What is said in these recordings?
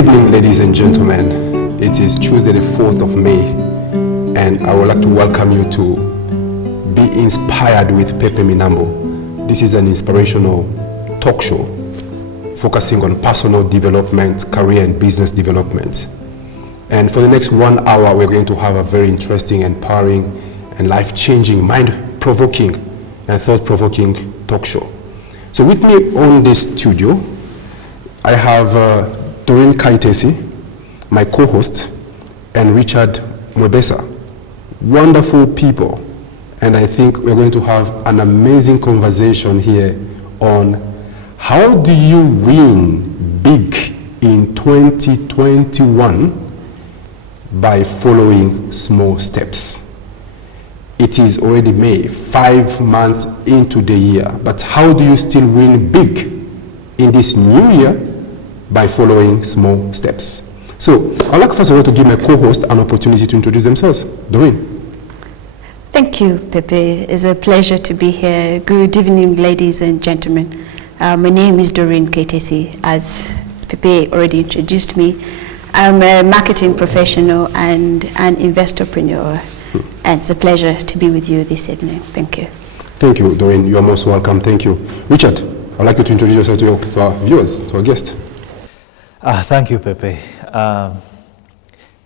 Good evening, ladies and gentlemen. It is Tuesday, the 4th of May, and I would like to welcome you to Be Inspired with Pepe Minambo. This is an inspirational talk show focusing on personal development, career and business development. And for the next 1 hour, we're going to have a very interesting, empowering, and life-changing, mind-provoking, and thought-provoking talk show. So with me on this studio, I have Doreen Kaitesi, my co-host, and Richard Mwebesa. Wonderful people. And I think we're going to have an amazing conversation here on how do you win big in 2021 by following small steps. It is already May, 5 months into the year, but how do you still win big in this new year by following small steps? So I'd like first of all to give my co-host an opportunity to introduce themselves. Doreen. Thank you, Pepe. It's a pleasure to be here. Good evening, ladies and gentlemen. My name is Doreen Kaitesi. As Pepe already introduced me, I'm a marketing professional and an investorpreneur. And it's a pleasure to be with you this evening. Thank you. Thank you, Doreen. You are most welcome. Thank you. Richard, I'd like you to introduce yourself to our viewers, to our guests. Thank you, Pepe.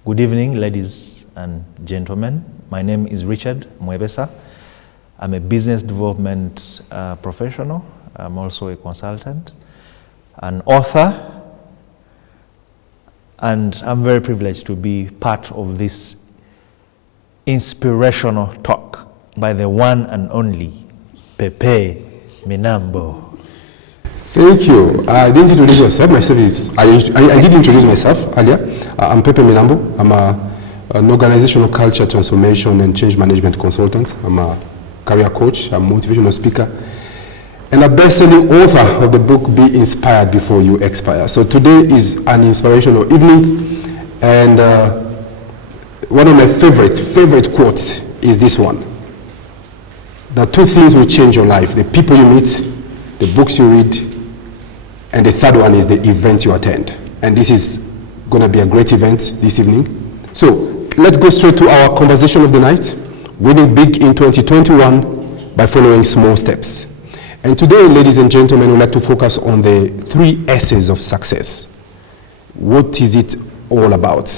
Good evening, ladies and gentlemen. My name is Richard Mwebesa. I'm a business development professional. I'm also a consultant, an author, and I'm very privileged to be part of this inspirational talk by the one and only Pepe Minambo. Thank you. I didn't introduce yourself. I did introduce myself earlier. I'm Pepe Minambo. I'm an organizational culture transformation and change management consultant. I'm a career coach, a motivational speaker, and a best-selling author of the book Be Inspired Before You Expire. So today is an inspirational evening, and one of my favorite quotes is this one. The two things will change your life: the people you meet, the books you read, and the third one is the event you attend. And this is going to be a great event this evening. So let's go straight to our conversation of the night: winning big in 2021 by following small steps. And today, ladies and gentlemen, we'd like to focus on the 3 S's of success. What is it all about?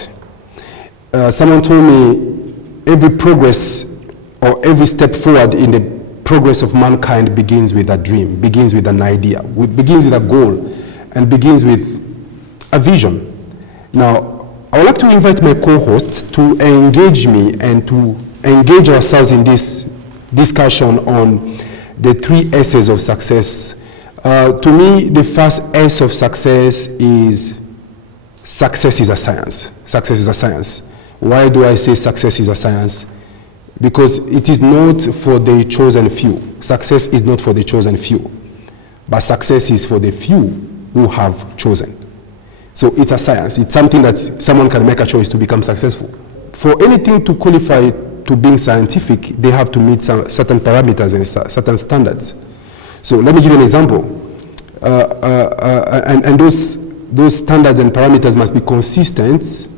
Someone told me every progress or every step forward in the progress of mankind begins with a dream, begins with an idea, begins with a goal, and begins with a vision. Now, I would like to invite my co-hosts to engage me and to engage ourselves in this discussion on the 3 S's of success. To me, the first S of success is a science. Success is a science. Why do I say success is a science? Because it is not for the chosen few. Success is not for the chosen few, but success is for the few who have chosen. So it's a science. It's something that someone can make a choice to become successful. For anything to qualify to being scientific, they have to meet some certain parameters and certain standards. So let me give you an example. And those standards and parameters must be consistent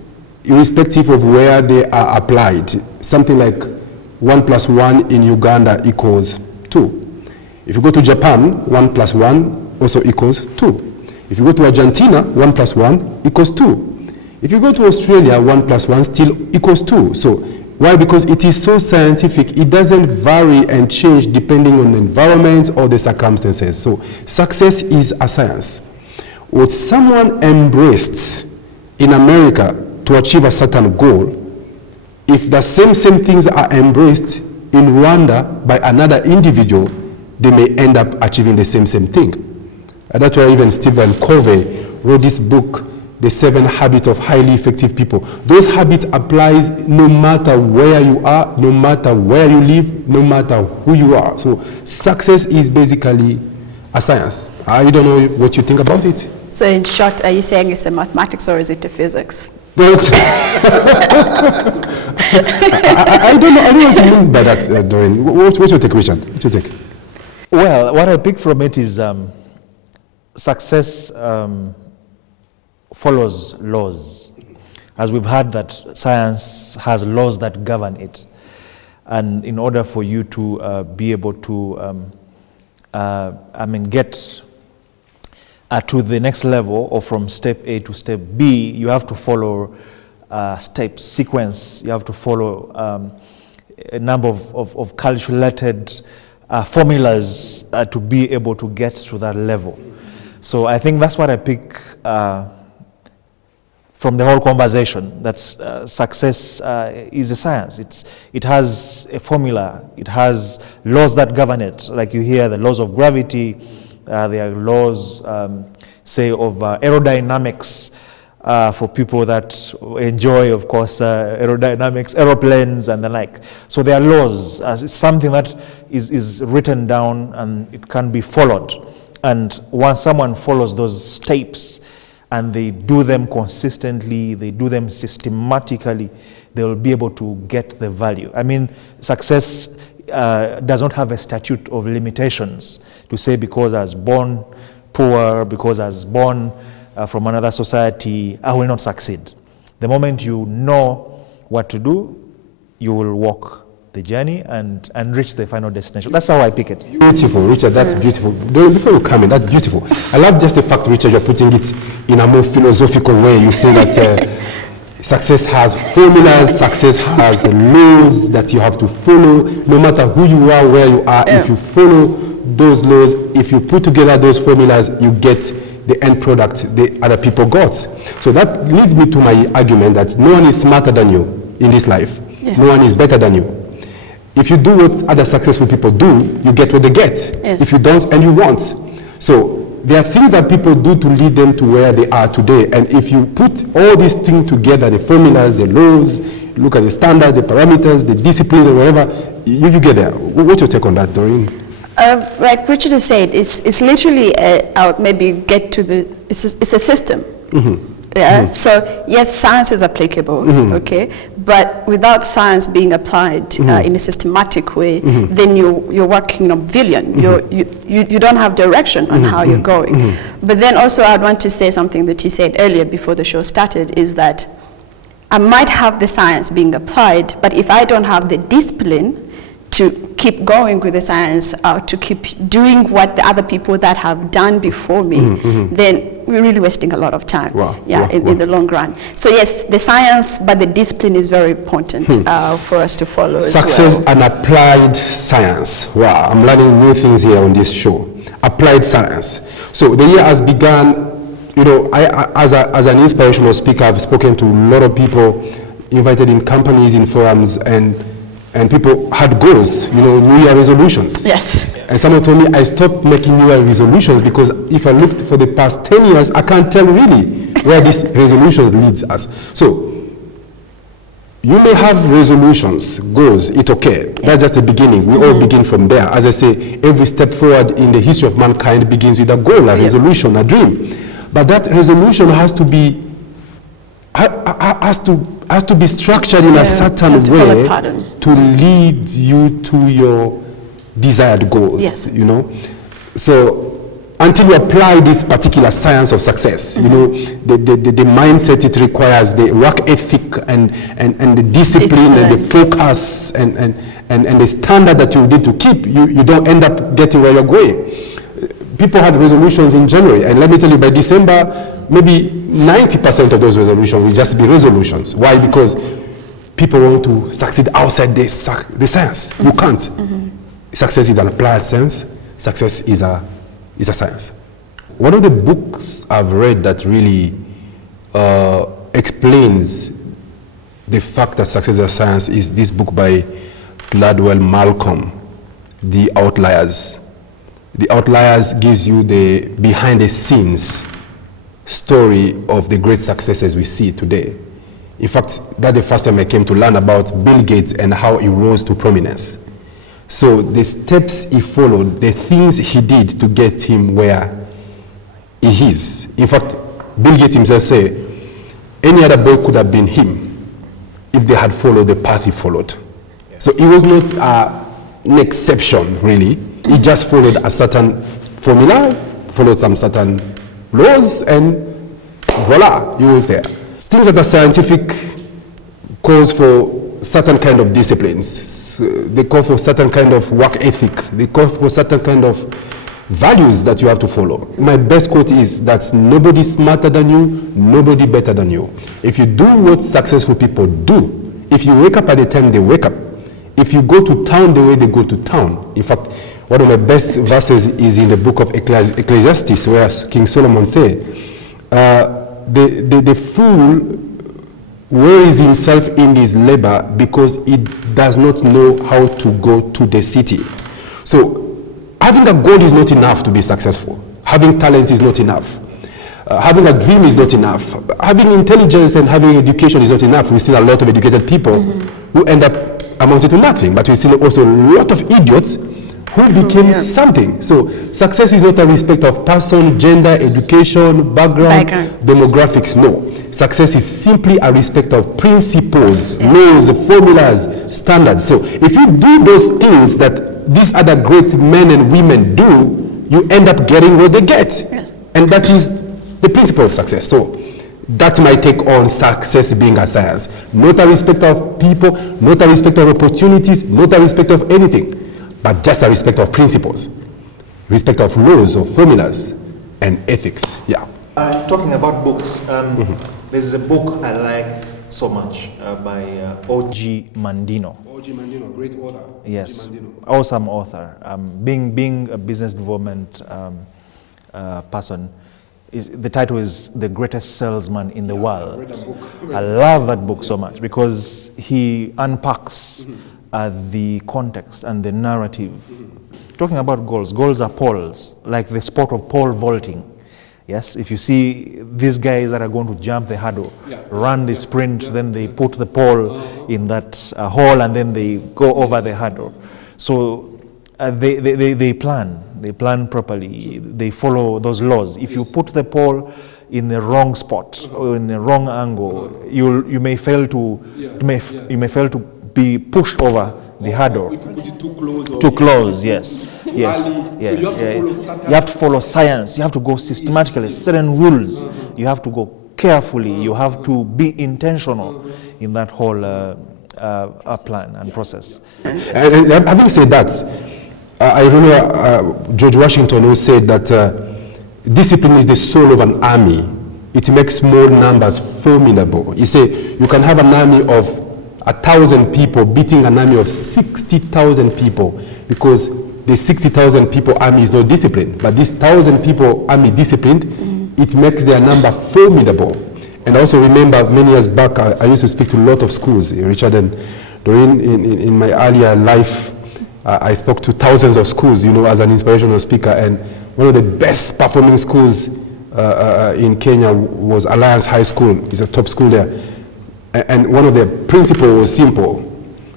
irrespective of where they are applied. Something like 1 + 1 in Uganda equals 2. If you go to Japan, 1 + 1 also equals 2. If you go to Argentina, 1 + 1 equals 2. If you go to Australia, 1 + 1 still equals 2. So why? Because it is so scientific. It doesn't vary and change depending on the environment or the circumstances. So success is a science. What someone embraced in America to achieve a certain goal, if the same things are embraced in Rwanda by another individual, they may end up achieving the same thing. And that's why even Stephen Covey wrote this book, The 7 Habits of Highly Effective People. Those habits applies no matter where you are, no matter where you live, no matter who you are. So success is basically a science. I don't know what you think about it. So in short, are you saying it's a mathematics or is it a physics? I don't know what you mean by that, Doreen. What's your take, Richard? What's your take? Well, what I pick from it is success follows laws. As we've heard that science has laws that govern it. And in order for you to be able to, get to the next level, or from step A to step B, you have to follow step sequence. You have to follow a number of calculated formulas to be able to get to that level. So I think that's what I pick from the whole conversation, that success is a science. It has a formula. It has laws that govern it. Like you hear the laws of gravity. There are laws, say, of aerodynamics for people that enjoy, of course, aerodynamics, aeroplanes and the like. So there are laws. It's something that is written down and it can be followed. And once someone follows those steps and they do them consistently, they do them systematically, they will be able to get the value. I mean, success does not have a statute of limitations to say because I was born poor, because I was born from another society, I will not succeed. The moment you know what to do, you will walk the journey and reach the final destination. That's how I pick it. Beautiful, Richard, that's beautiful. Before you come in, that's beautiful. I love just the fact, Richard, you're putting it in a more philosophical way. You say that success has formulas, success has laws that you have to follow, no matter who you are, where you are. If you follow those laws, if you put together those formulas, you get the end product the other people got. So that leads me to my argument that no one is smarter than you in this life. No one is better than you. If you do what other successful people do, you get what they get. If you don't, and you won't. So there are things that people do to lead them to where they are today. And if you put all these things together, the formulas, the laws, look at the standard, the parameters, the disciplines, and whatever, you get there. What's your take on that, Doreen? Like Richard has said, it's literally, I'll maybe get to the, it's a system. So yes, science is applicable, okay, but without science being applied in a systematic way, then you're working on villain. You don't have direction on how you're going. But then also I'd want to say something that he said earlier before the show started, is that I might have the science being applied, but if I don't have the discipline to keep going with the science, to keep doing what the other people that have done before me, then we're really wasting a lot of time in the long run. So yes, the science, but the discipline is very important for us to follow Success and applied science. Wow, I'm learning new things here on this show. Applied science. So the year has begun, you know, as an inspirational speaker, I've spoken to a lot of people, invited in companies, in forums, and people had goals, you know, New Year resolutions. Yes. And someone told me I stopped making New Year resolutions because if I looked for the past 10 years, I can't tell really where these resolutions leads us. So you may have resolutions, goals, it's okay. That's just the beginning. We all begin from there. As I say, every step forward in the history of mankind begins with a goal, a resolution, a dream. But that resolution has to be has to be structured in a certain way to lead you to your desired goals, you know. So until you apply this particular science of success, you know, the mindset it requires, the work ethic and the discipline and the focus and the standard that you need to keep, you don't end up getting where you're going. People had resolutions in January, and let me tell you, by December, maybe 90% of those resolutions will just be resolutions. Why? Because people want to succeed outside the science. You can't. Success is an applied science. Success is a science. One of the books I've read that really explains the fact that success is a science is this book by Gladwell Malcolm, The Outliers. The Outliers gives you the behind-the-scenes story of the great successes we see today. In fact, that's the first time I came to learn about Bill Gates and how he rose to prominence. So the steps he followed, the things he did to get him where he is. In fact, Bill Gates himself said, any other boy could have been him if they had followed the path he followed. So he was not an exception, really. He just followed a certain formula, followed some certain laws, and voila, he was there. Things that are scientific calls for certain kind of disciplines. They call for certain kind of work ethic. They call for certain kind of values that you have to follow. My best quote is that nobody smarter than you, nobody better than you. If you do what successful people do, if you wake up at the time they wake up, if you go to town the way they go to town. In fact, one of my best verses is in the book of Ecclesiastes, where King Solomon said, the fool wearies himself in his labor because he does not know how to go to the city. So having a goal is not enough to be successful. Having talent is not enough. Having a dream is not enough. Having intelligence and having education is not enough. We see a lot of educated people who end up amounting to nothing, but we see also a lot of idiots who became something. So success is not a respect of person, gender, education, background, demographics. No. Success is simply a respect of principles, laws, formulas, standards. So if you do those things that these other great men and women do, you end up getting what they get. Yes. And that is the principle of success. So that's my take on success being a science. Not a respect of people, not a respect of opportunities, not a respect of anything, but just a respect of principles, respect of laws, of formulas, and ethics. Yeah. Talking about books, there's a book I like so much by O.G. Mandino. O.G. Mandino, great author. Yes, awesome author. Being a business development person, the title is The Greatest Salesman in the World. I read that book. I love that book so much because he unpacks the context and the narrative. Talking about goals, goals are poles, like the sport of pole vaulting. Yes, if you see these guys that are going to jump the hurdle, run the sprint, then they put the pole in that hole and then they go over the hurdle. So they plan properly, they follow those laws. If you put the pole in the wrong spot or in the wrong angle, you may fail to be pushed over the hurdle. If you put it too close. Too close, yes. Yes. Yeah. So you have to follow science. You have to go systematically, certain rules. You have to go carefully. You have to be intentional in that whole plan and process. And having said that, I remember George Washington who said that discipline is the soul of an army. It makes small numbers formidable. He said you can have an army of 1,000 people beating an army of 60,000 people, because the 60,000 people army is not disciplined, but this 1,000 people army disciplined, it makes their number formidable. And I also remember many years back, I used to speak to a lot of schools, Richard and Doreen. In my earlier life, I spoke to thousands of schools, as an inspirational speaker, and one of the best performing schools in Kenya was Alliance High School. It's a top school there. And one of the principles was simple: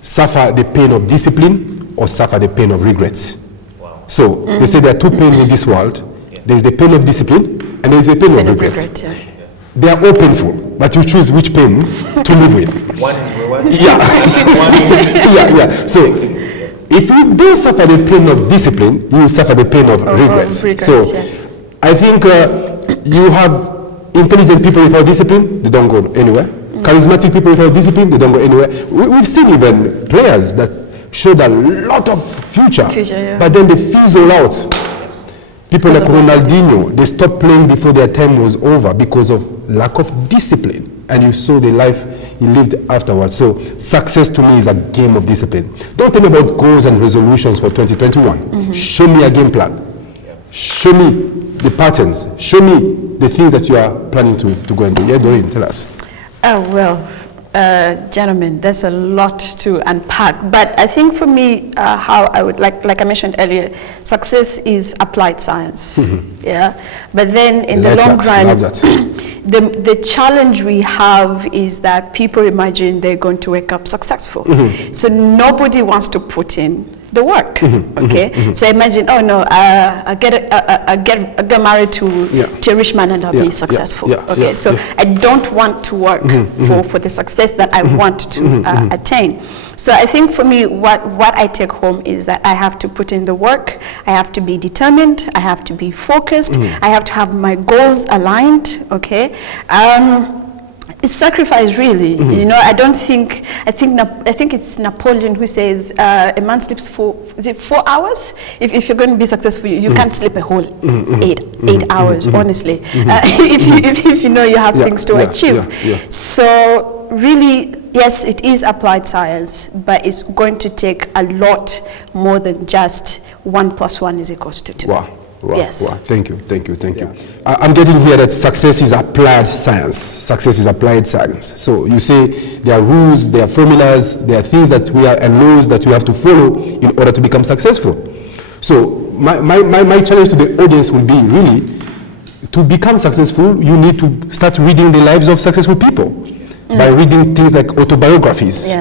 suffer the pain of discipline or suffer the pain of regrets. Wow. So they say there are two pains in this world. There's the pain of discipline and there's the pain of regrets. They are all painful, but you choose which pain to live with. One is reward. So if you don't suffer the pain of discipline, you will suffer the pain of regrets. So I think you have intelligent people without discipline, they don't go anywhere. Charismatic people without discipline, they don't go anywhere. We've seen even players that showed a lot of future but then they fizzle out. People like Ronaldinho, they stopped playing before their time was over because of lack of discipline. And you saw the life he lived afterwards. So success to me is a game of discipline. Don't tell me about goals and resolutions for 2021. Show me a game plan. Show me the patterns. Show me the things that you are planning to go and do. Yeah, Doreen, tell us. Oh, well, gentlemen, there's a lot to unpack. But I think for me, how I would, like I mentioned earlier, success is applied science. Yeah. But then in the long run, the challenge we have is that people imagine they're going to wake up successful. So nobody wants to put in the work. Okay, so imagine, oh no, I get married to a rich man and I'll be successful. So I don't want to work for the success that I want to attain. So I think for me, what I take home is that I have to put in the work, I have to be determined, I have to be focused, I have to have my goals aligned. Okay. It's sacrifice, really. You know, I think it's Napoleon who says a man sleeps for 4 hours. If you're going to be successful, you can't sleep a whole 8 hours. Honestly, if you know you have things to achieve. So really, yes, it is applied science, but it's going to take a lot more than just 1 + 1 = 2. Wow, yes. Wow. Thank you. I'm getting here that success is applied science. Success is applied science. So you say there are rules, there are formulas, there are things that and laws that we have to follow in order to become successful. So my challenge to the audience will be really, to become successful, you need to start reading the lives of successful people by reading things like autobiographies.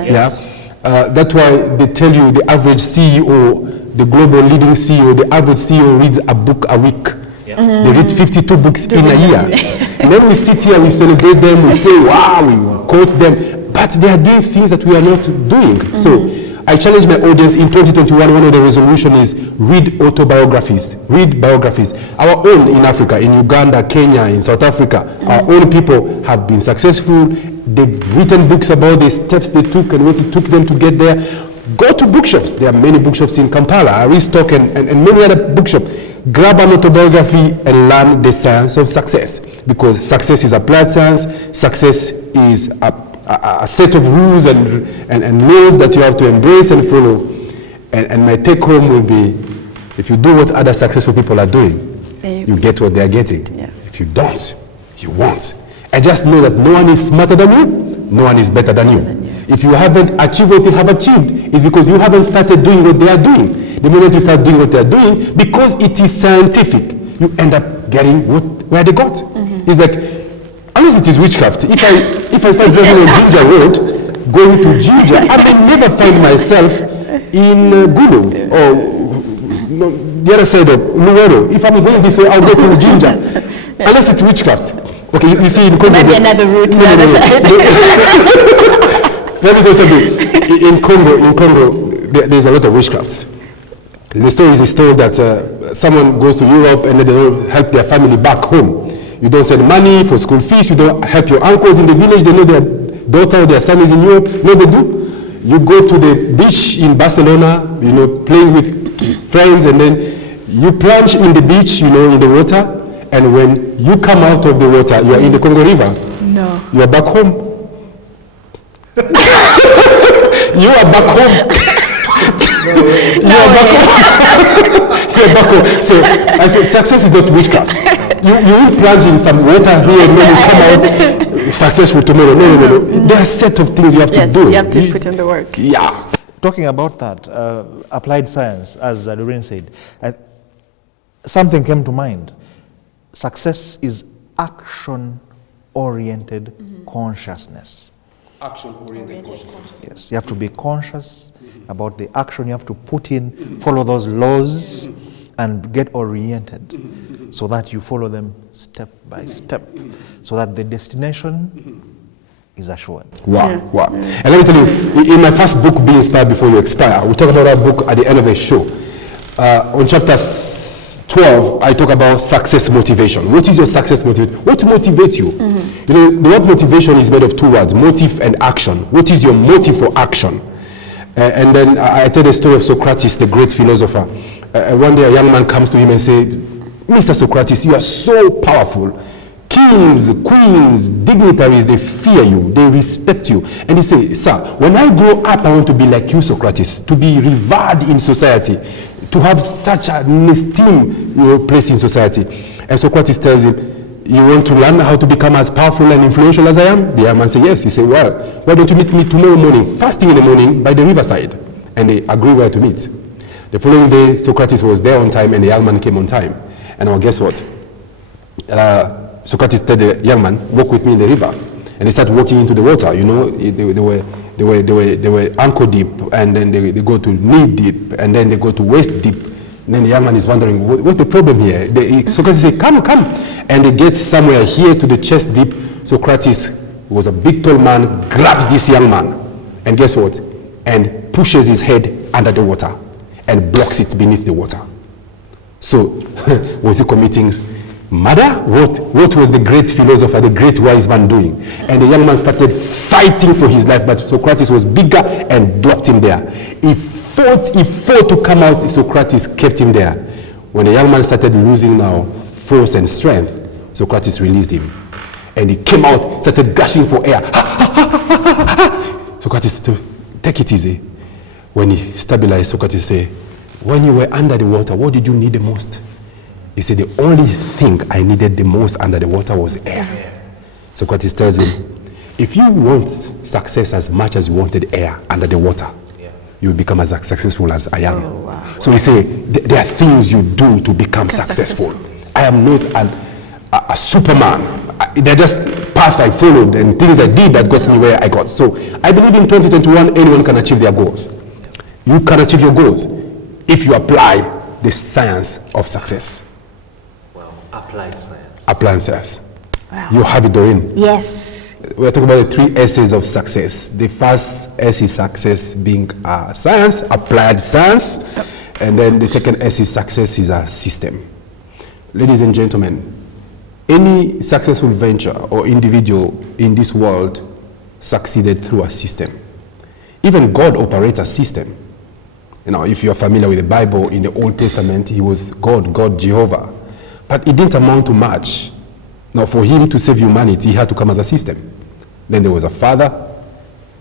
That's why they tell you the average CEO, the global leading CEO, the average CEO reads a book a week. They read 52 books in a year. And then we sit here, we celebrate them, we say, wow, we quote them, but they are doing things that we are not doing. So I challenge my audience in 2021, one of the resolutions is read autobiographies, read biographies. Our own in Africa, in Uganda, Kenya, in South Africa, our own people have been successful. They've written books about the steps they took and what it took them to get there. Go to bookshops. There are many bookshops in Kampala, Aristoc, and many other bookshops. Grab an autobiography and learn the science of success, because success is applied science. Success is a set of rules and laws that you have to embrace and follow. And my take home will be, if you do what other successful people are doing, you get what they are getting. If you don't, you won't. And just know that no one is smarter than you, no one is better than you. If you haven't achieved what they have achieved, it's because you haven't started doing what they are doing. The moment you start doing what they are doing, because it is scientific, you end up getting where they got. It's like, unless it is witchcraft. If I start driving on Ginger Road, going to Ginger, I may never find myself in Gulu or the other side of Luwero. If I'm going this way, I'll go to Ginger. Unless it's witchcraft. Okay, you see in Congo. Maybe another route to the other side. Let me tell you something. In Congo, there's a lot of witchcrafts. The story is told that someone goes to Europe and they don't help their family back home. You don't send money for school fees. You don't help your uncles in the village. They know their daughter or their son is in Europe. No, they do. You go to the beach in Barcelona, playing with friends, and then you plunge in the beach, in the water. And when you come out of the water, you are in the Congo River. No. You are back home. You are back home. You are back home. So I said, success is not witchcraft. You will plunge in some water here and then you come out successful tomorrow. No. There are a set of things you have to do. Yes, you have to put in the work. Yeah. Talking about that, applied science, as Doreen said, something came to mind. Success is action-oriented consciousness. Action-oriented consciousness. Yes, you have to be conscious about the action you have to put in, follow those laws, and get oriented so that you follow them step by step, so that the destination is assured. Wow. And let me tell you, in my first book, Be Inspired Before You Expire, we talk about that book at the end of the show. On chapter 12, I talk about success motivation. What is your success motivation? What motivates you? The word motivation is made of two words, motive and action. What is your motive for action? And then I tell the story of Socrates, the great philosopher. One day a young man comes to him and says, Mr. Socrates, you are so powerful. Kings, queens, dignitaries, they fear you, they respect you. And he says, sir, when I grow up, I want to be like you, Socrates, to be revered in society, to have such an esteemed place in society. And Socrates tells him, you want to learn how to become as powerful and influential as I am? The young man says, yes. He said, well, why don't you meet me tomorrow morning, fasting in the morning by the riverside? And they agree where to meet. The following day, Socrates was there on time and the young man came on time. And well, guess what? Socrates told the young man, walk with me in the river. And they started walking into the water. They were ankle deep, and then they go to knee deep, and then they go to waist deep. And then the young man is wondering, what's the problem here? Socrates say, come. And they get somewhere here to the chest deep. Socrates, who was a big tall man, grabs this young man. And guess what? And pushes his head under the water and blocks it beneath the water. So, was he committing murder? What was the great philosopher, the great wise man doing? And the young man started fighting for his life, but Socrates was bigger and blocked him there. He fought to come out. Socrates kept him there. When the young man started losing now force and strength, Socrates released him. And he came out, started gushing for air. Socrates, take it easy. When he stabilized, Socrates said, when you were under the water, what did you need the most? He said, the only thing I needed the most under the water was air. Socrates tells him, if you want success as much as you wanted air under the water, you will become as successful as I am. Oh, wow. So he said, there are things you do to become successful. I am not a superman. They're just paths I followed and things I did that got me where I got. So I believe in 2021, anyone can achieve their goals. You can achieve your goals if you apply the science of success. Well, applied science. Applied science. Wow. You have it, Doreen. Yes. We're talking about the 3 S's of success. The first S is success being science, applied science. Yep. And then the second S is success is a system. Ladies and gentlemen, any successful venture or individual in this world succeeded through a system. Even God operates a system. You know, if you're familiar with the Bible, in the Old Testament, he was God, Jehovah. But it didn't amount to much. Now, for him to save humanity, he had to come as a system. Then there was a Father,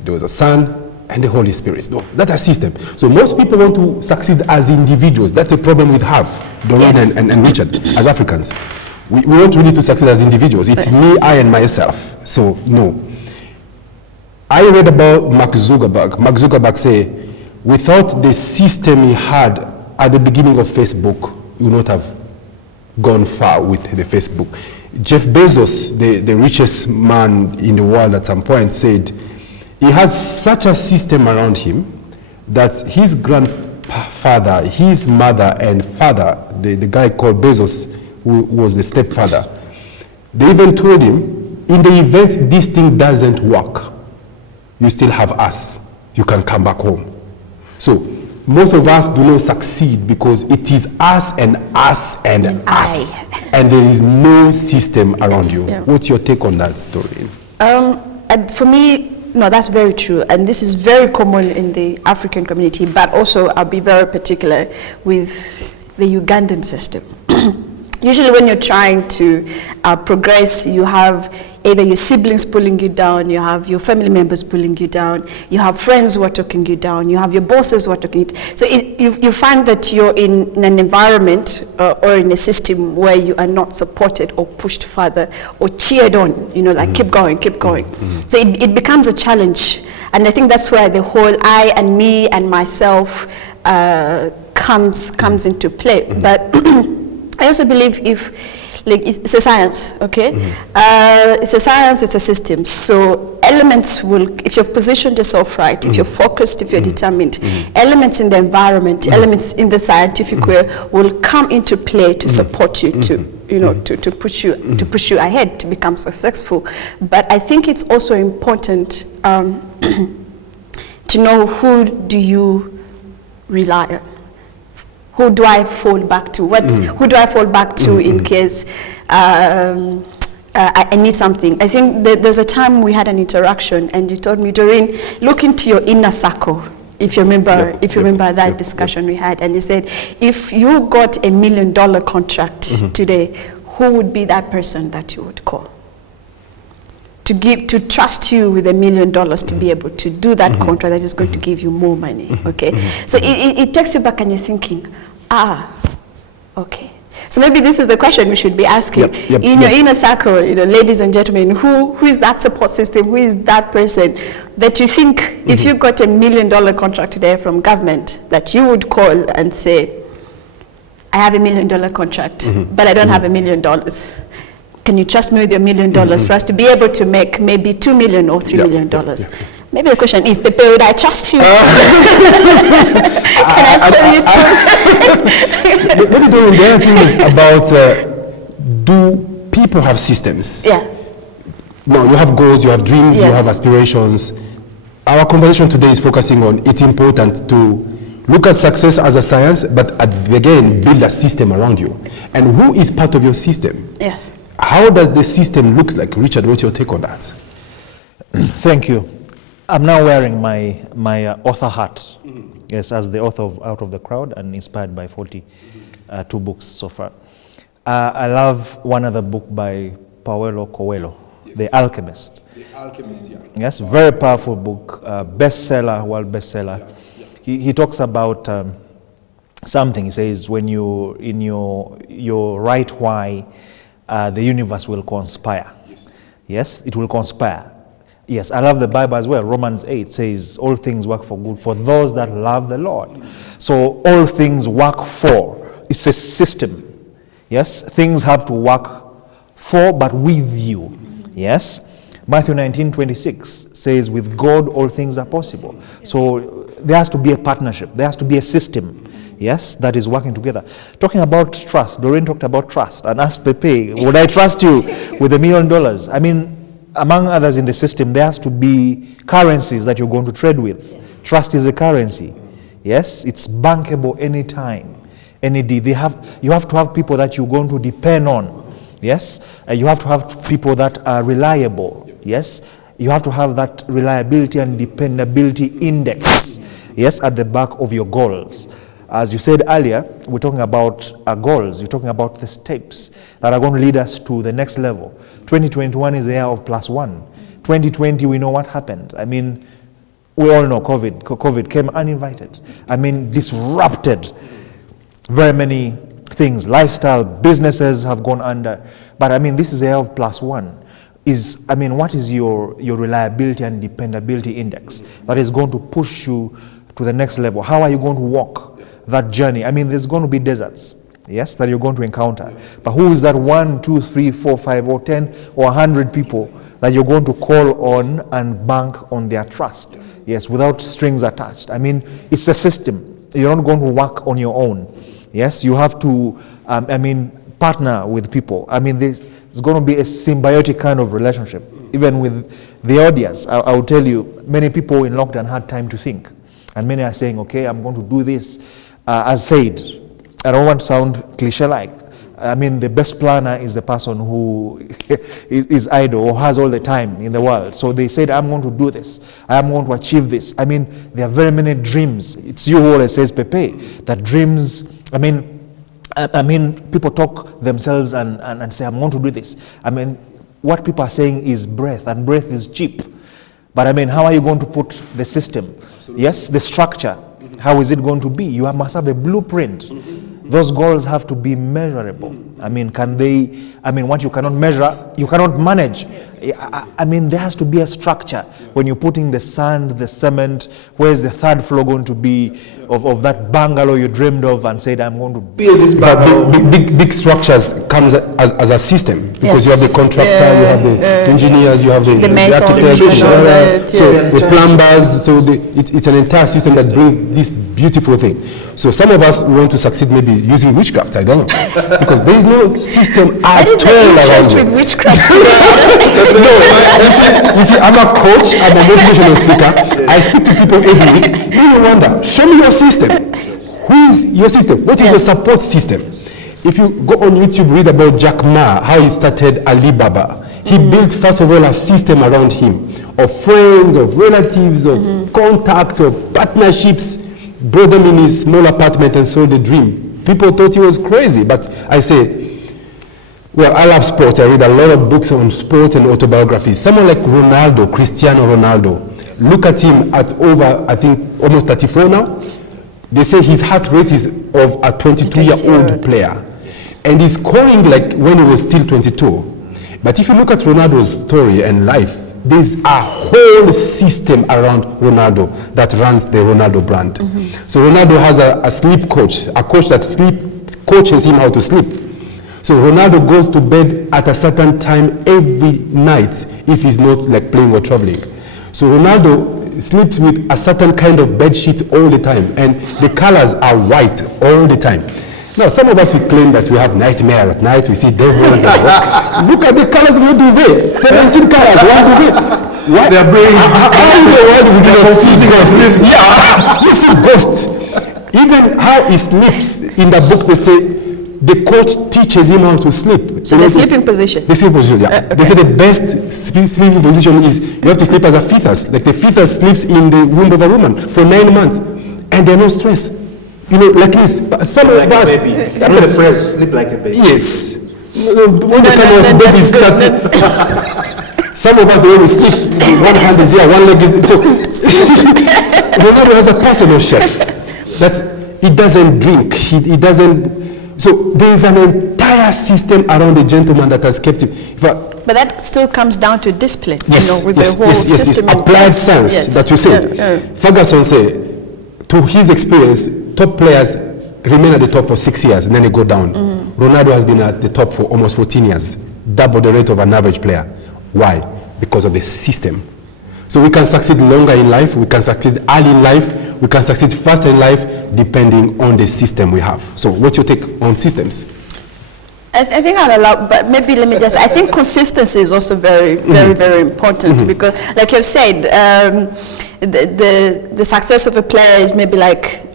there was a Son, and the Holy Spirit. No, that's a system. So most people want to succeed as individuals. That's the problem we have, Doreen and Richard, as Africans. We want really to succeed as individuals. It's me, I, and myself. So, no. I read about Mark Zuckerberg. Mark Zuckerberg say, without the system he had at the beginning of Facebook, he would not have gone far with the Facebook. Jeff Bezos, the richest man in the world at some point, said he had such a system around him that his grandfather, his mother and father, the guy called Bezos, who was the stepfather, they even told him, in the event this thing doesn't work, you still have us. You can come back home. So most of us do not succeed because it is us and us and us. And there is no system around you. Yeah. What's your take on that story? And for me, no, that's very true. And this is very common in the African community, but also I'll be very particular with the Ugandan system. Usually when you're trying to progress, you have either your siblings pulling you down, you have your family members pulling you down, you have friends who are talking you down, you have your bosses who are talking you down. So you find that you're in an environment or in a system where you are not supported or pushed further or cheered on, you know, like keep going. So it becomes a challenge. And I think that's where the whole I and me and myself comes into play. But I also believe it's a science, okay? It's a science, it's a system. So elements will, if you've positioned yourself right, if you're focused, if you're determined, elements in the environment, elements in the scientific way will come into play to support you, to push you ahead, to become successful. But I think it's also important to know who do you rely on. Who do I fall back to? Who do I fall back to in case I need something? I think there's a time we had an interaction and you told me, Doreen, look into your inner circle. If you remember, that discussion we had, and you said, if you got $1 million contract today, who would be that person that you would call? To trust you with $1 million to be able to do that contract that is going to give you more money, okay? So it takes you back and you're thinking, okay. So maybe this is the question we should be asking. In your inner circle, ladies and gentlemen, who is that support system? Who is that person that you think, if you got $1 million contract today from government, that you would call and say, I have $1 million contract, but I don't have $1 million. Can you trust me with your $1 million for us to be able to make maybe $2 million or $3 million? Maybe the question is, Pepe, would I trust you? Can I call you too? Maybe the other thing is about, do people have systems? Yeah. No, you have goals, you have dreams, Yes. you have aspirations. Our conversation today is focusing on it's important to look at success as a science, but again, build a system around you. And who is part of your system? Yes. How does the system look like? Richard, what's your take on that? Thank you. I'm now wearing my author hat, yes, as the author of Out of the Crowd and inspired by 42 books so far. I love one other book by Paulo Coelho, The Alchemist. The Alchemist, yeah. Yes, very powerful book, bestseller, world bestseller. He talks about something. He says, when you in your right why, the universe will conspire. Yes, it will conspire. Yes, I love the Bible as well. Romans 8 says, all things work for good for those that love the Lord. So all things work for. It's a system. Yes, things have to work for, but with you. Yes. Matthew 19:26 says, with God all things are possible. So there has to be a partnership. There has to be a system, yes, that is working together. Talking about trust, Doreen talked about trust and asked Pepe, would I trust you with $1 million? I mean, among others in the system, there has to be currencies that you're going to trade with. Trust is a currency. Yes, it's bankable anytime, any day. You have to have people that you're going to depend on. Yes, you have to have people that are reliable. Yes, you have to have that reliability and dependability index. Yes, at the back of your goals. As you said earlier, we're talking about goals. You're talking about the steps that are going to lead us to the next level. 2021 is the year of +1. 2020, we know what happened. I mean, we all know COVID came uninvited. I mean, disrupted very many things. Lifestyle, businesses have gone under. But I mean, this is the year of +1. What is your reliability and dependability index that is going to push you to the next level? How are you going to walk that journey? I mean, there's going to be deserts, yes, that you're going to encounter. But who is that 1, 2, 3, 4, 5, or 10, or 100 people that you're going to call on and bank on their trust? Yes, without strings attached. I mean, it's a system. You're not going to work on your own. Yes, you have to, partner with people. I mean, it's going to be a symbiotic kind of relationship. Even with the audience, I will tell you, many people in lockdown had time to think. And many are saying, okay, I'm going to do this. As said, I don't want to sound cliche-like. I mean, the best planner is the person who is idle or has all the time in the world. So they said, I'm going to do this. I'm going to achieve this. I mean, there are very many dreams. It's you who always says, Pepe, that dreams, I mean, people talk themselves and say, I'm going to do this. I mean, what people are saying is breath, and breath is cheap. But I mean, how are you going to put the system? Absolutely. Yes, the structure. How is it going to be? You must have a blueprint. Those goals have to be measurable. I mean, what you cannot measure, you cannot manage. I mean, there has to be a structure. When you're putting the sand, the cement, where's the third floor going to be of that bungalow you dreamed of and said, I'm going to build this bungalow. Big structures comes as a system, because you have the contractor, you have the engineers, you have the architects, the plumbers. So it's an entire system that brings this beautiful thing. So some of us want to succeed maybe using witchcraft, I don't know, because there is no system at all around. What is the interest with witchcraft? You see, I'm a coach, I'm a motivational speaker. I speak to people every week. Then you wonder, show me your system. Who is your system? What is your support system? If you go on YouTube, read about Jack Ma, how he started Alibaba. He built, first of all, a system around him of friends, of relatives, of contacts, of partnerships. Brought them in his small apartment and sold the dream. People thought he was crazy, but I say, well, I love sport. I read a lot of books on sport and autobiographies. Someone like Ronaldo, Cristiano Ronaldo, look at him at over, I think, almost 34 now. They say his heart rate is of a 22-year-old player. And he's scoring like when he was still 22. But if you look at Ronaldo's story and life, there's a whole system around Ronaldo that runs the Ronaldo brand. So Ronaldo has a sleep coach, a coach that coaches him how to sleep. So Ronaldo goes to bed at a certain time every night if he's not like playing or traveling. So Ronaldo sleeps with a certain kind of bed sheet all the time, and the colors are white all the time. Now, some of us, we claim that we have nightmares at night, we see devils. Look at the colors of your duvet. 17 colors, one duvet. What? They're bringing. How in the world would you not see ghosts? Yeah, you see ghosts. Even how he sleeps, in the book they say, the coach teaches him how to sleep. So the sleeping position? The sleeping position, yeah. Okay. They say the best sleeping position is you have to sleep as a fetus. Like the fetus sleeps in the womb of a woman for 9 months, and there's no stress. You know, like this. But some like of us, a baby. You know the phrase, sleep like a baby. yes. When the kind of baby starts, some of us, the way we sleep, one hand is here, one leg is so. Ronaldo has a personal chef. He doesn't drink. He doesn't. So there is an entire system around the gentleman that has kept him. But that still comes down to discipline. Yes, with yes, the whole system in applied place. science that you say. Ferguson said, to his experience, top players remain at the top for 6 years and then they go down. Ronaldo has been at the top for almost 14 years, double the rate of an average player. Why? Because of the system. So we can succeed longer in life, we can succeed early in life, we can succeed faster in life, depending on the system we have. So what's your take on systems? I think I'll allow, but maybe let me just, I think consistency is also very, very important because, like you've said, the success of a player is maybe like,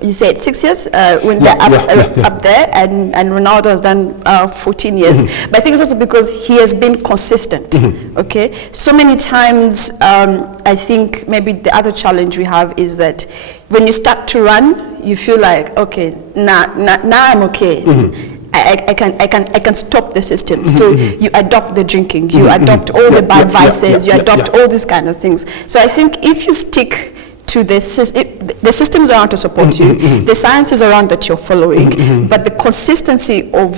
you said 6 years when they're up there, and Ronaldo has done 14 years. But I think it's also because he has been consistent, okay? So many times, I think maybe the other challenge we have is that when you start to run, you feel like, okay, now I'm okay. I can stop the system. So you adopt the drinking, you adopt all the bad vices, you adopt all these kind of things. So I think if you stick to the systems around to support you, the science is around that you're following, but the consistency of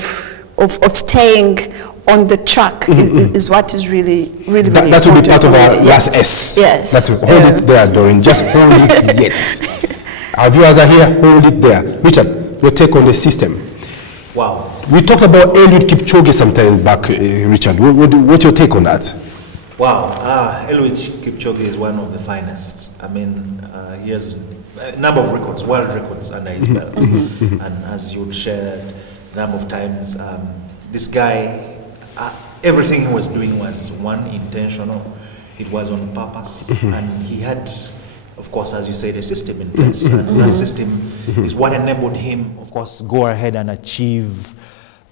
staying on the track is what is really that will be part of our last S. Yes. That will hold it there, Doreen. Just hold it yet. Our viewers are here, hold it there. Richard, your take on the system. Wow. We talked about Elliot Kipchoge sometime back, Richard. What's your take on that? Wow. Elliot Kipchoge is one of the finest. I mean, he has a number of records, world records under his belt. And as you shared a number of times, this guy, everything he was doing was intentional. It was on purpose. And he had, of course, as you say, the system in place. And that system is what enabled him, of course, Go ahead and achieve.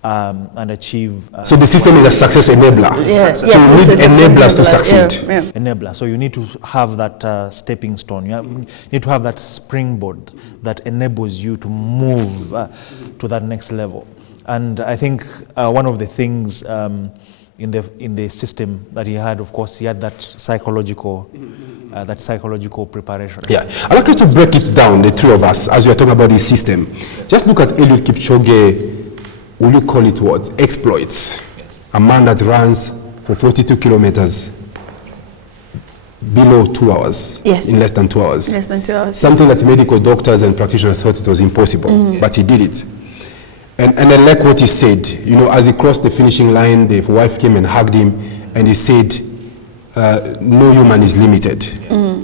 So the system is a success enabler. Yes. So you need enablers to succeed. Enabler. So you need to have that stepping stone. You need to have that springboard that enables you to move to that next level. And I think one of the things in the system that he had, of course, he had that psychological preparation. Yeah, I'd like us to break it down, the three of us, as we are talking about this system. Just look at Elliot Kipchoge. Will you call it what? Exploits. Yes. A man that runs for 42 kilometers below 2 hours. Yes. In less than 2 hours. Less than 2 hours. Something that medical doctors and practitioners thought it was impossible, but he did it. And I like what he said. You know, as he crossed the finishing line, the wife came and hugged him, and he said, no human is limited.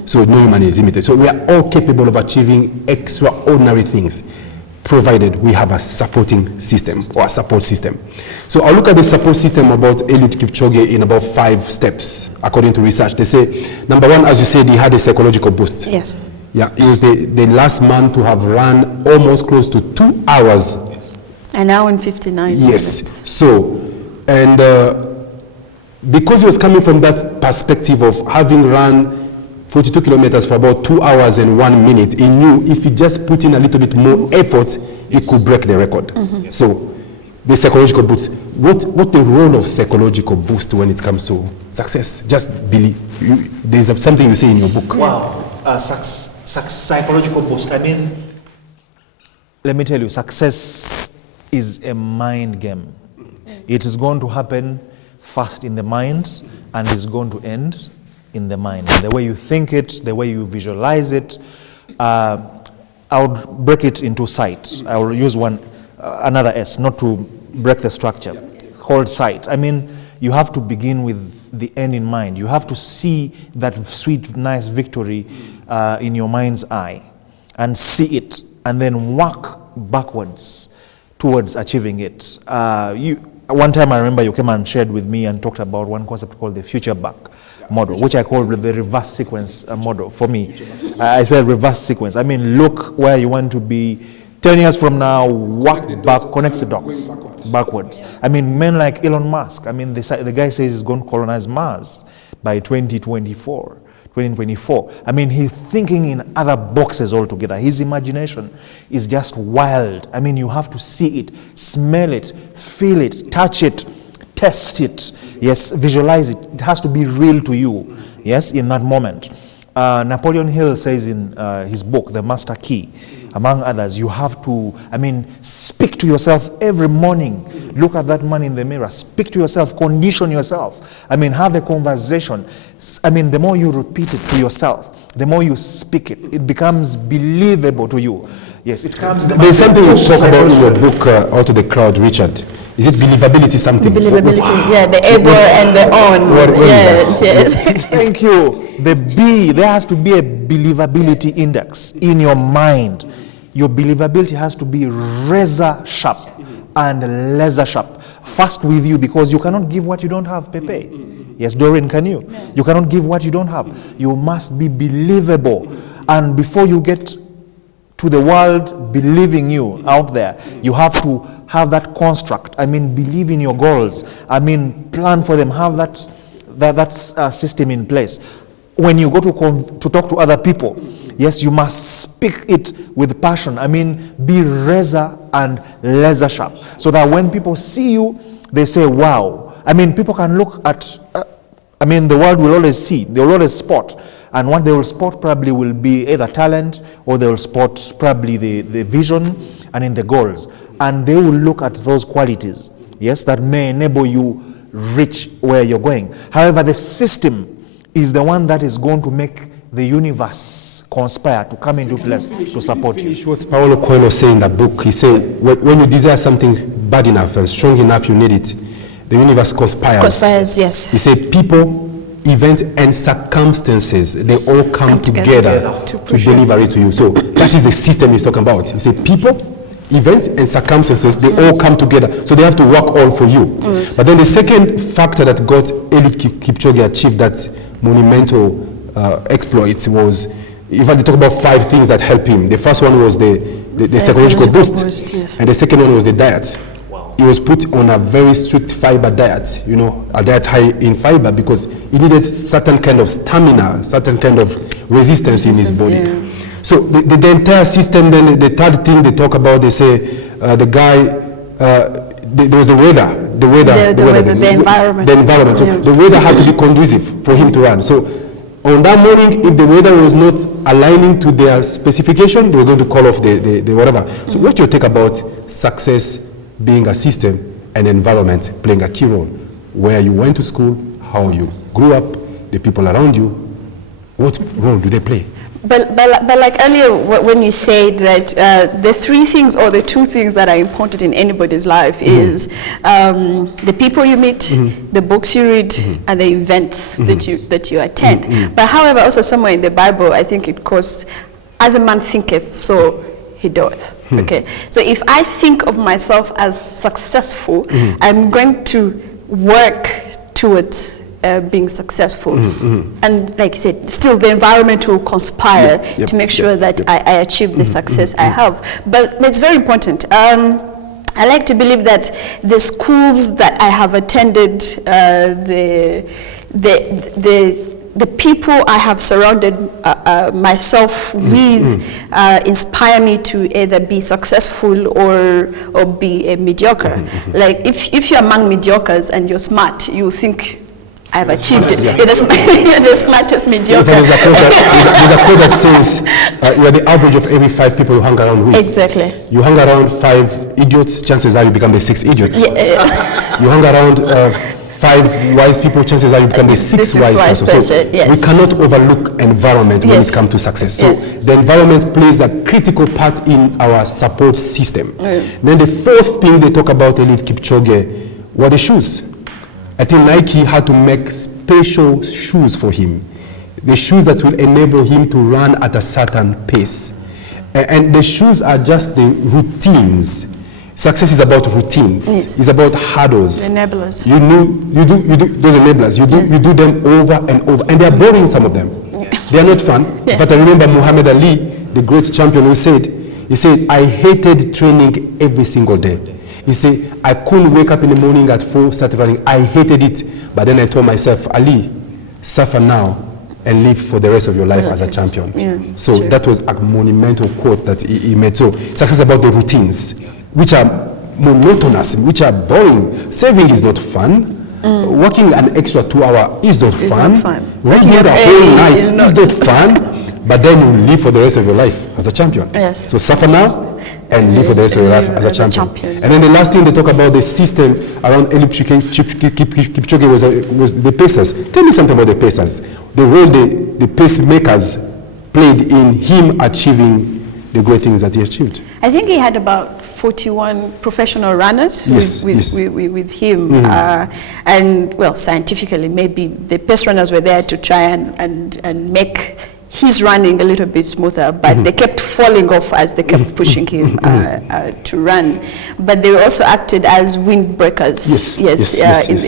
So no human is limited. So we are all capable of achieving extraordinary things, provided we have a supporting system or a support system. So I'll look at the support system about Elliot Kipchoge in about 5 steps, according to research. They say, number 1, as you said, he had a psychological boost. Yes. Yeah, he was the last man to have run almost close to 2 hours. An hour and 59 Yes. minutes. So, and because he was coming from that perspective of having run 42 kilometers for about 2 hours and 1 minute, he knew if he just put in a little bit more effort, he could break the record. So, the psychological boost. What the role of psychological boost when it comes to success? Just believe. There's something you say in your book. Wow. Psychological boost. I mean, Let me tell you, success is a mind game. It is going to happen first in the mind and is going to end in the mind. The way you think it, the way you visualize it. I would break it into sight. I will use another S, not to break the structure. Called sight. I mean, you have to begin with the end in mind. You have to see that sweet, nice victory in your mind's eye and see it, and then work backwards towards achieving it. One time I remember you came and shared with me and talked about one concept called the future back model, which I call the reverse sequence model for me. I said reverse sequence. I mean, look where you want to be 10 years from now, walk back, connect the dots backwards. I mean, men like Elon Musk, I mean, the guy says he's going to colonize Mars by 2024. I mean, he's thinking in other boxes altogether. His imagination is just wild. I mean, you have to see it, smell it, feel it, touch it, test it. Yes, visualize it. It has to be real to you, yes, in that moment. Napoleon Hill says in his book, The Master Key, among others, you have to, speak to yourself every morning. Look at that man in the mirror. Speak to yourself. Condition yourself. Have a conversation. The more you repeat it to yourself, the more you speak it, it becomes believable to you. Yes, it comes. There's something you talk about in your book, Out of the Crowd, Richard. Is it believability something? Believability, yeah, the able and the on. Yes. Thank you. The B, there has to be a believability index in your mind. Your believability has to be razor sharp and laser sharp. Fast with you, because you cannot give what you don't have, Pepe. Yes, Doreen, can you? You cannot give what you don't have. You must be believable. And before you get to the world believing you out there, you have to have that construct. Believe in your goals. Plan for them. Have that system in place. When you go to talk to other people, yes, you must speak it with passion. Be razor and laser sharp, so that when people see you, they say, wow. People can look at, the world will always see, they will always spot. And what they will spot probably will be either talent, or they will spot probably the vision and in the goals. And they will look at those qualities, yes, that may enable you reach where you're going. However, the system is the one that is going to make the universe conspire to come into place to support you. What Paulo Coelho said in that book, he said, when you desire something bad enough and strong enough, you need it, the universe conspires. Conspires, yes. He said, people, event, and circumstances, they all come together to deliver it to you. So that is the system he's talking about. He said, people, event, and circumstances, they all come together. So they have to work all for you. Yes. But then the second factor that got Elliot Kipchoge achieved that monumental exploits was, in fact, they talk about 5 things that help him. The first one was the psychological boost, yes. And the second one was the diet. Wow. He was put on a very strict fiber diet, a diet high in fiber, because he needed certain kind of stamina, certain kind of resistance in his body. Yeah. So the entire system, then the third thing they talk about, they say the guy, there was the weather, the environment. Yeah. The weather had to be conducive for him to run. So on that morning, if the weather was not aligning to their specification, they were going to call off the whatever. So what do you think about success being a system and environment playing a key role? Where you went to school, how you grew up, the people around you, what role do they play? But like earlier, when you said that the 3 things or the 2 things that are important in anybody's life is the people you meet, the books you read, and the events that you attend. But however, also somewhere in the Bible, I think it goes, as a man thinketh, so he doeth. Okay, so if I think of myself as successful, I'm going to work towards being successful. And like you said, still the environment will conspire to make sure that I achieve the success I have. But it's very important. I like to believe that the schools that I have attended, the people I have surrounded myself with inspire me to either be successful or be a mediocre. Like if you're among mediocres and you're smart, you think, I've achieved it. You're the smartest mediocre. There's a quote that says, you're the average of every 5 people you hang around with. Exactly. You hang around 5 idiots, chances are you become the 6 idiots. You hang around 5 wise people, chances are you become the 6th wise person. So we cannot overlook environment when it comes to success. So the environment plays a critical part in our support system. Then the 4th thing they talk about, Elliot Kipchoge, were the shoes. I think Nike had to make special shoes for him. The shoes that will enable him to run at a certain pace. And the shoes are just the routines. Success is about routines. Yes. It's about hurdles. The enablers. You do those enablers. You do them over and over, and they are boring. Some of them, they are not fun. Yes. But I remember Muhammad Ali, the great champion, who said, I hated training every single day. He said, I couldn't wake up in the morning at 4, start running. I hated it, but then I told myself, Ali, suffer now and live for the rest of your life as a champion. Yeah, so true. that was a monumental quote that he made. So success is about the routines, which are monotonous, which are boring. Saving is not fun. Working an extra 2 hours is not fun. Reading the whole night is not fun. But then you live for the rest of your life as a champion. Yes. So suffer now and live for the rest of your life as a champion. And then the last thing they talk about the system around Elliot Kipchoge was the Pacers. Tell me something about the Pacers. The role the pacemakers played in him achieving the great things that he achieved. I think he had about 41 professional runners with him. And well, scientifically, maybe the pace runners were there to try and make his running a little bit smoother, but they kept falling off as they kept pushing him to run. But they also acted as windbreakers,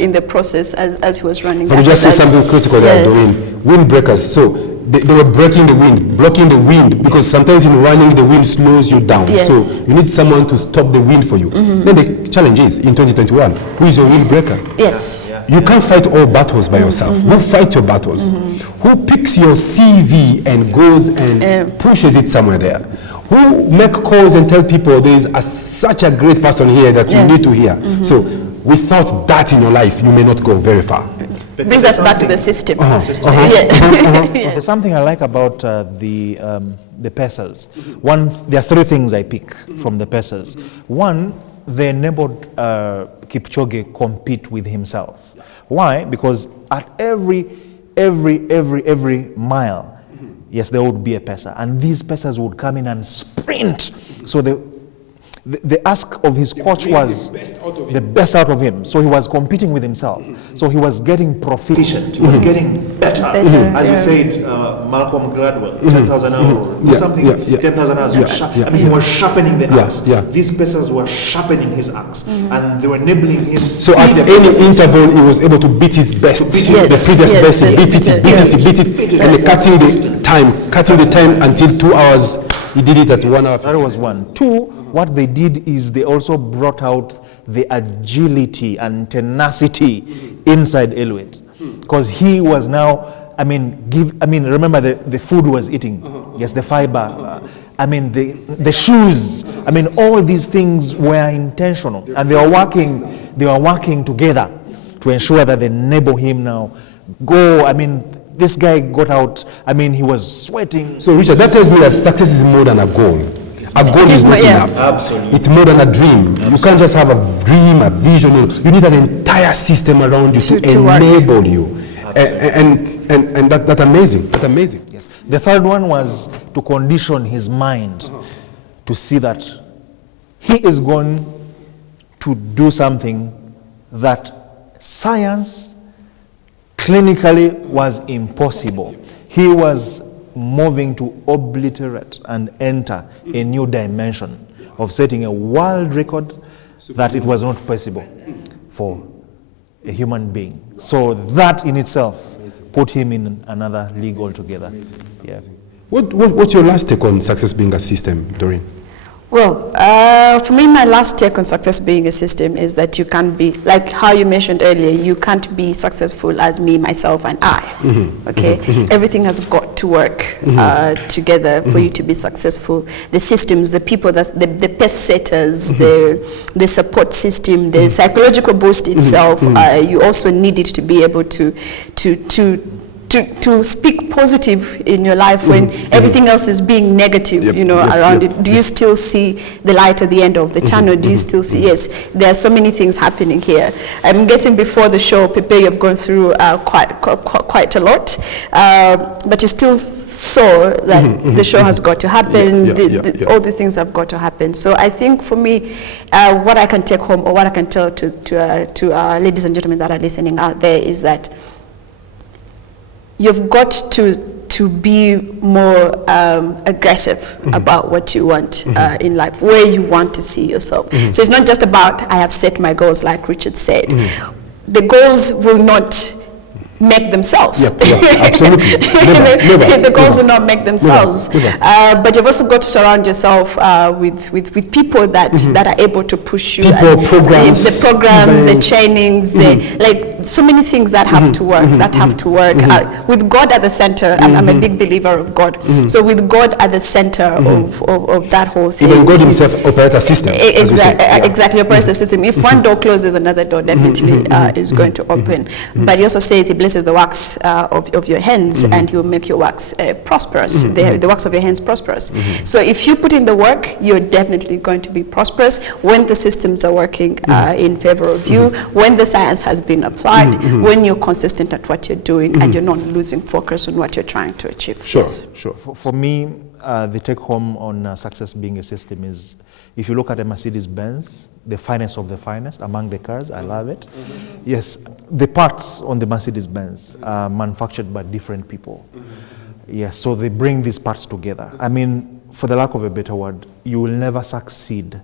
in the process as he was running. But you just say something critical there, Doreen. Windbreakers. So they were breaking the wind, blocking the wind, because sometimes in running the wind slows you down. Yes. So you need someone to stop the wind for you. Then the challenge is, in 2021, who is your windbreaker? Yes. You can't fight all battles by yourself. Who fights your battles? Who picks your CV and goes and pushes it somewhere there? Who make calls and tell people there is such a great person here that you need to hear? So without that in your life, you may not go very far. Brings us back to the system. There's something I like about the Pacers. One, there are 3 things I pick from the Pacers. One, they enabled Kipchoge compete with himself. Why? Because at every mile, yes, there would be a pacer, and these pacers would come in and sprint. So the ask of his coach was the best out of him. So he was competing with himself. So he was getting proficient. He was getting better. As you said, Malcolm Gladwell, 10,000 hours, something, 10,000 hours. He was sharpening the axe. These pacers were sharpening his axe, and they were enabling him. So at any interval, he was able to beat his best. The previous best, he beat it, and cutting the time until 2 hours. He did it at 1 hour. That was one. 2, what they did is they also brought out the agility and tenacity inside Elliot, because he was now, remember the food was eating, yes, the fiber, the shoes, all these things were intentional, and they were working together to ensure that they enable him now go. This guy got out, he was sweating. So Richard, that tells me that success is more than a goal. A goal is not enough. Absolutely. It's more than a dream. You can't just have a dream, a vision. You need an entire system around you to enable you. And that's amazing. That's amazing. Yes. The third one was to condition his mind to see that he is going to do something that science clinically was impossible. He was moving to obliterate and enter a new dimension of setting a world record that it was not possible for a human being. So that in itself put him in another league altogether. Yeah. What's your last take on success being a system, Doreen? Well, for me, my last take on success being a system is that you can't be, like how you mentioned earlier, you can't be successful as me, myself, and I. Okay? Everything has got to work together for you to be successful. The systems, the people, the pace setters, the support system, the psychological boost itself, you also need it to be able to to speak positive in your life when everything else is being negative, around it? Do you still see the light at the end of the tunnel? Do you still see, yes, there are so many things happening here. I'm guessing before the show, Pepe, you've gone through quite a lot, but you still saw that the show has got to happen, all the things have got to happen. So I think for me, what I can take home, or what I can tell to ladies and gentlemen that are listening out there, is that you've got to be more aggressive about what you want in life, where you want to see yourself. So it's not just about, I have set my goals, like Richard said. The goals will not make themselves. Absolutely. Never, the goals will not make themselves. But you've also got to surround yourself with people that are able to push you. People, programs, the program, the trainings, like so many things that have to work. With God at the center. I'm a big believer of God. So with God at the center of that whole thing. Even God himself operates a system. Exactly, operates a system. If one door closes, another door definitely is going to open. But he also says he blesses the works of your hands, and he will make your works prosperous. The works of your hands prosperous. So if you put in the work, you're definitely going to be prosperous when the systems are working in favor of you, when the science has been applied, when you're consistent at what you're doing, and you're not losing focus on what you're trying to achieve. Sure. For me, the take home on success being a system is, if you look at a Mercedes-Benz, the finest of the finest among the cars, I love it. Yes, the parts on the Mercedes-Benz are manufactured by different people. Yes, so they bring these parts together. I mean, for the lack of a better word, you will never succeed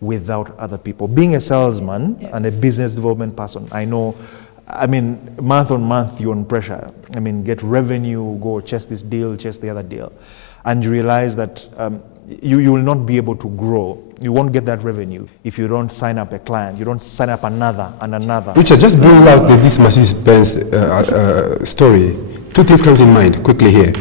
without other people. Being a salesman and a business development person, I know, I mean, month on month, you're on pressure. I mean, get revenue, go chase this deal, chase the other deal. And you realize that you will not be able to grow. You won't get that revenue if you don't sign up a client. You don't sign up another and another. Richard, just bring out this Mercedes-Benz story. Two things comes in mind quickly here.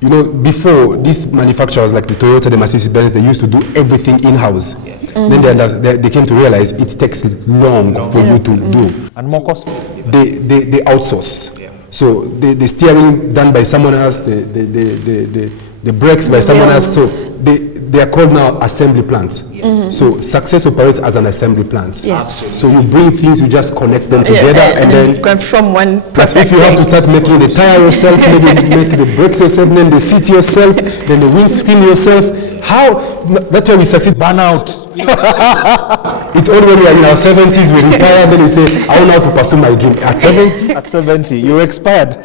You know, before, these manufacturers like the Toyota, the Mercedes-Benz, they used to do everything in-house. Then they came to realize it takes long for you to do. And more costly. They outsource. So the steering done by someone else, the brakes by someone else. So they are called now assembly plants. So success operates as an assembly plant. So you bring things, you just connect them together, and then from one. But if you have to start making the tire yourself, maybe make the brakes yourself, then the seat yourself, then the windscreen yourself, how? That's why we succeed. Burnout. It's only when we are in our 70s we retire, then we say, I want now to pursue my dream. At 70? At 70, you expired.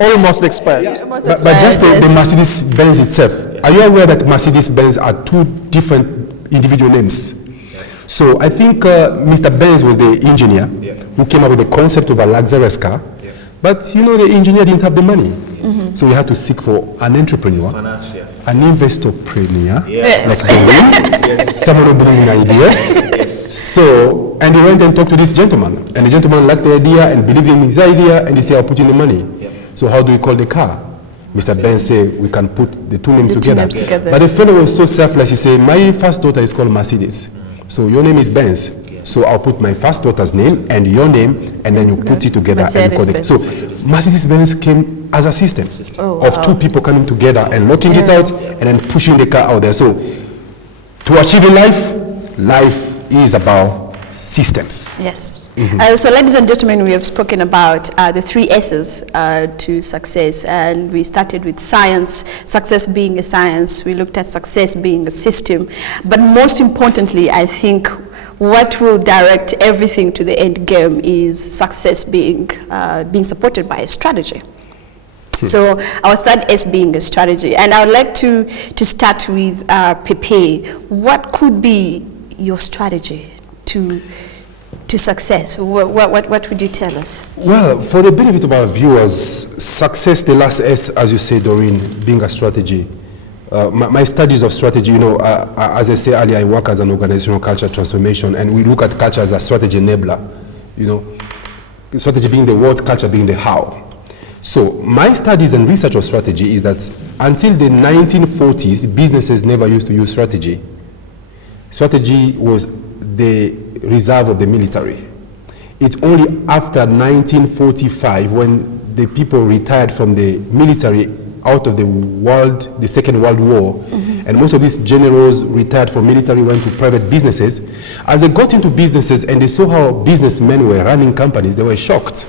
Almost expired. But just the Mercedes-Benz itself. Are you aware that Mercedes-Benz are two different individual names? So I think Mr. Benz was the engineer who came up with the concept of a luxurious car. But you know, the engineer didn't have the money. So he had to seek for an entrepreneur, an investorpreneur, like someone who believes in ideas. So, and he went and talked to this gentleman. And the gentleman liked the idea and believed in his idea, and he said, I'll put in the money. So how do we call the car? Mr. Ben said, we can put the two names together. But the fellow was so selfless, he said, my first daughter is called Mercedes. So your name is Benz. So I'll put my first daughter's name and your name, and then you put it together and you call it. So Mercedes-Benz came as a system of two people coming together and locking it out and then pushing the car out there. So to achieve in life is about systems. Yes. So ladies and gentlemen, we have spoken about the 3 S's to success, and we started with science, success being a science. We looked at success being a system, but most importantly, I think what will direct everything to the end game is success being supported by a strategy. So our 3rd S being a strategy, and I would like to start with Pepe. What could be your strategy to success? What would you tell us? Well, for the benefit of our viewers, success, the last S, as you say, Doreen, being a strategy. My studies of strategy, you know, as I said earlier, I work as an organizational culture transformation, and we look at culture as a strategy enabler, you know, strategy being the what, culture being the how. So my studies and research of strategy is that until the 1940s, businesses never used to use strategy. Strategy was the reserve of the military. It's only after 1945 when the people retired from the military out of the Second World War, and most of these generals retired from military, went to private businesses. As they got into businesses and they saw how businessmen were running companies, they were shocked.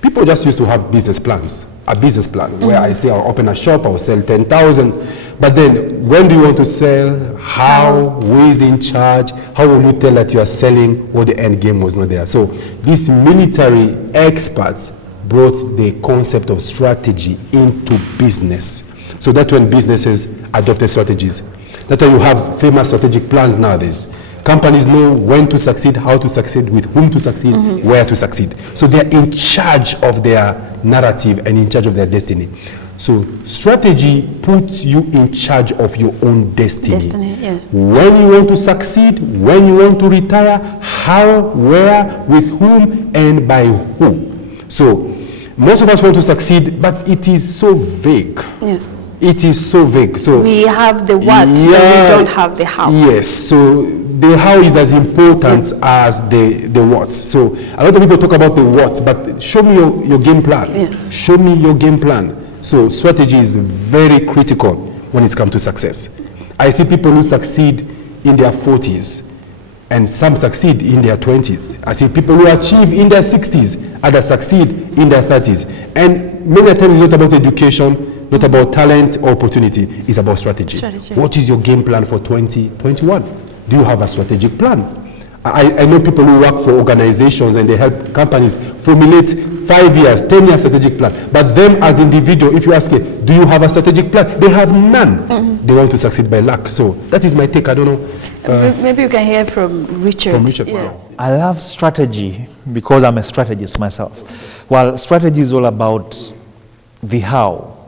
People just used to have business plans, a business plan, where I say I'll open a shop, I'll sell 10,000, but then when do you want to sell, how, who is in charge, how will you tell that you are selling, or the end game was not there. So these military experts brought the concept of strategy into business. So that's when businesses adopted strategies. That's why you have famous strategic plans nowadays. Companies know when to succeed, how to succeed, with whom to succeed, where to succeed. So they're in charge of their narrative and in charge of their destiny. So strategy puts you in charge of your own destiny. Yes. When you want to succeed, when you want to retire, how, where, with whom, and by who. So most of us want to succeed, but it is so vague. Yes. It is so vague. So we have the what, but we don't have the how. Yes. So the how is as important as the what. So a lot of people talk about the what, but show me your game plan. Yes. Show me your game plan. So strategy is very critical when it comes to success. I see people who succeed in their 40s, and some succeed in their 20s. I see people who achieve in their 60s, others succeed in their 30s. And many times it's not about education, not about talent or opportunity, it's about strategy. What is your game plan for 2021? Do you have a strategic plan? I know people who work for organizations and they help companies formulate 5 years, 10 year strategic plan. But them as individual, if you ask it, do you have a strategic plan? They have none. They want to succeed by luck. So that is my take. I don't know. Maybe you can hear from Richard. From Richard. Yes. I love strategy because I'm a strategist myself. Well, strategy is all about the how.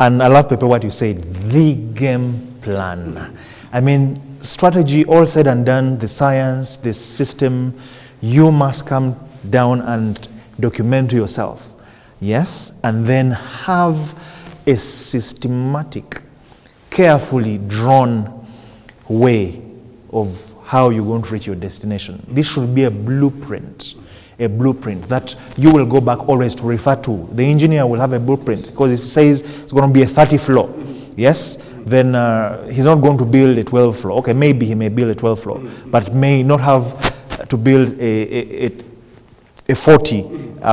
And I love, Pepe, what you said, the game plan. I mean, strategy, all said and done, the science, the system, you must come down and document yourself. Yes? And then have a systematic, carefully drawn way of how you're going to reach your destination. This should be a blueprint that you will go back always to refer to. The engineer will have a blueprint because it says it's going to be a 30 floor. Yes? Then he's not going to build a 12 floor. Okay, maybe he may build a 12 floor, but may not have to build a 40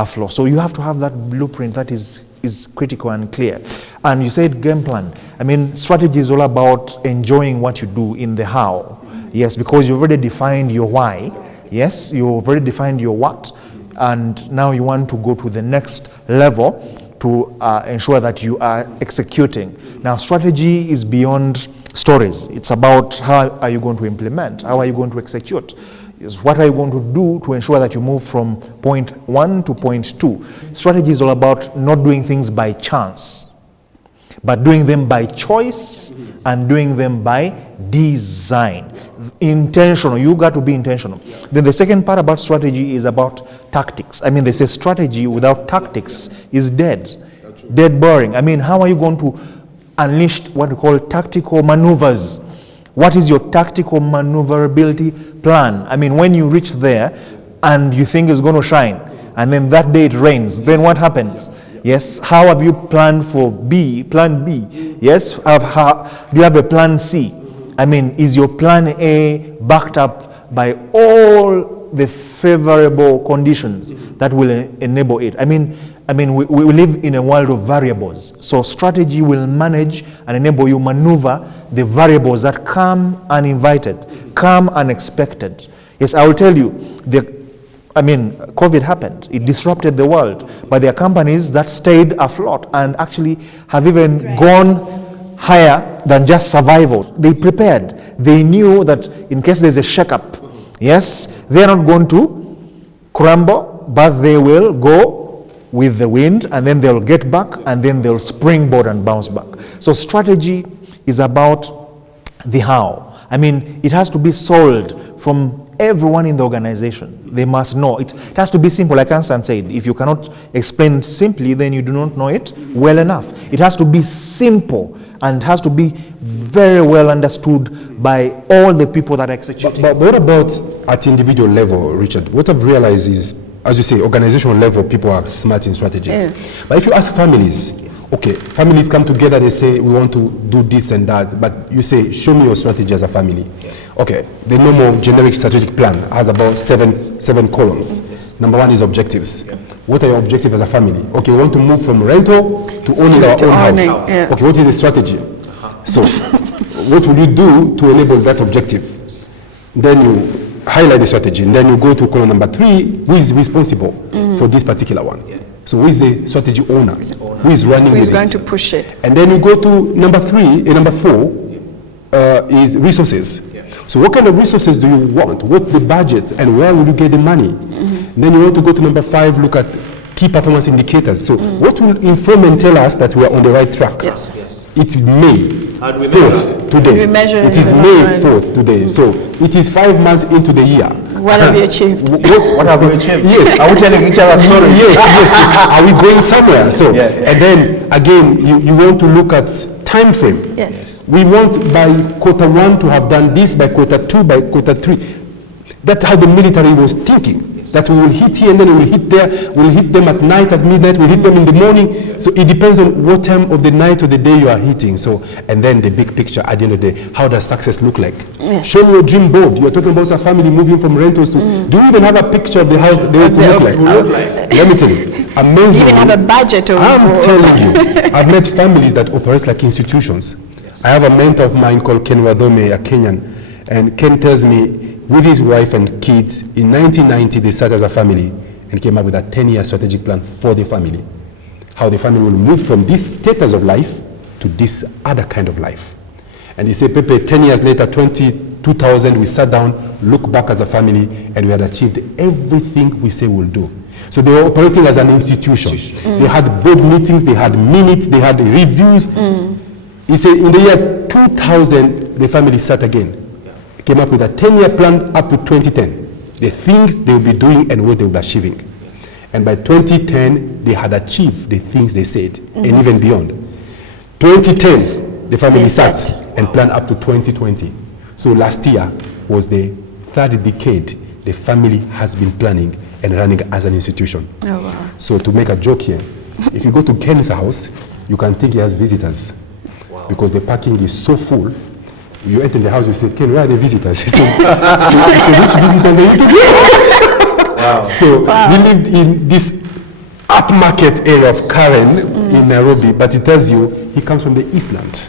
floor. So you have to have that blueprint that is critical and clear. And you said game plan. I mean, strategy is all about enjoying what you do in the how. Yes, because you've already defined your why. Yes, you've already defined your what. And now you want to go to the next level to ensure that you are executing. Now, strategy is beyond stories. It's about how are you going to implement? How are you going to execute? Is what are you going to do to ensure that you move from point 1 to point 2? Strategy is all about not doing things by chance, but doing them by choice and doing them by design. Intentional. You got to be intentional. Then the second part about strategy is about tactics. I mean, they say strategy without tactics is dead. Dead boring. I mean, how are you going to unleash what we call tactical maneuvers? What is your tactical maneuverability plan? I mean, when you reach there and you think it's going to shine, and then that day it rains, then what happens? Yes, how have you planned for plan B? Yes, do you have a plan C? I mean, is your plan A backed up by all the favorable conditions that will enable it? I mean, we live in a world of variables. So strategy will manage and enable you maneuver the variables that come uninvited, come unexpected. Yes, I will tell you, COVID happened. It disrupted the world. But there are companies that stayed afloat and actually have even gone higher than just survival. They prepared. They knew that in case there's a shakeup, yes, they're not going to crumble, but they will go with the wind, and then they'll get back, and then they'll springboard and bounce back. So strategy is about the how. I mean, it has to be sold from everyone in the organization. They must know. It has to be simple, like Einstein said. If you cannot explain simply, then you do not know it well enough. It has to be simple, and it has to be very well understood by all the people that are executing. But what about at individual level, Richard? What I've realized is as you say, organizational level, people are smart in strategies. Yeah. But if you ask families, okay, families come together, they say, we want to do this and that, but you say, show me your strategy as a family. Okay, the normal generic strategic plan has about seven columns. Number one is objectives. What are your objectives as a family? Okay, we want to move from rental to owning our own house. Yeah. Okay, what is the strategy? So, what will you do to enable that objective? Then you highlight the strategy, and then you go to column number 3, who is responsible for this particular one? So who is the strategy owner? Who is running with it? Who is going to push it? And then you go to number 4 is resources. So what kind of resources do you want? What the budget and where will you get the money? Then you want to go to number 5, look at key performance indicators. So what will inform and tell us that we are on the right track? Yes. It's May How do we 4th today. We measure It is it May 4th today. So it is 5 months into the year. What have you achieved? What have we achieved? Yes. Are we telling each other stories? Yes. Are we going somewhere? So, Yeah. and then again, you want to look at time frame. Yes. We want by quarter 1 to have done this, by quarter 2, by quarter 3. That's how the military was thinking. That we will hit here and then we will hit there. We'll hit them at night, at midnight. We'll hit them in the morning. So it depends on what time of the night or the day you are hitting. So, and then the big picture at the end of the day, how does success look like? Yes. Show me your dream board. You're talking about a family moving from rentals to. Do you even have a picture of the house they want to look like? Let me tell you, amazing. You even have a budget of. I'm telling you, I've met families that operate like institutions. I have a mentor of mine called Ken Wadome, a Kenyan, and Ken tells me, with his wife and kids, in 1990 they started as a family and came up with a 10-year strategic plan for the family. How the family will move from this status of life to this other kind of life. And he said, Pepe, 10 years later, 2000, we sat down, looked back as a family, and we had achieved everything we say we'll do. So they were operating as an institution. They had board meetings, they had minutes, they had reviews. He said in the year 2000, the family sat again. Came up with a 10-year plan up to 2010. The things they will be doing and what they will be achieving. And by 2010, they had achieved the things they said, and even beyond. 2010, the family sat and planned up to 2020. So last year was the 3rd decade the family has been planning and running as an institution. Oh, wow. So to make a joke here, if you go to Ken's house, you can think he has visitors. Because the parking is so full. You enter the house, you say, Ken, where are the visitors? He said, so which visitors are you talking about? So he lived in this upmarket area of Karen in Nairobi, but he tells you he comes from the Eastland.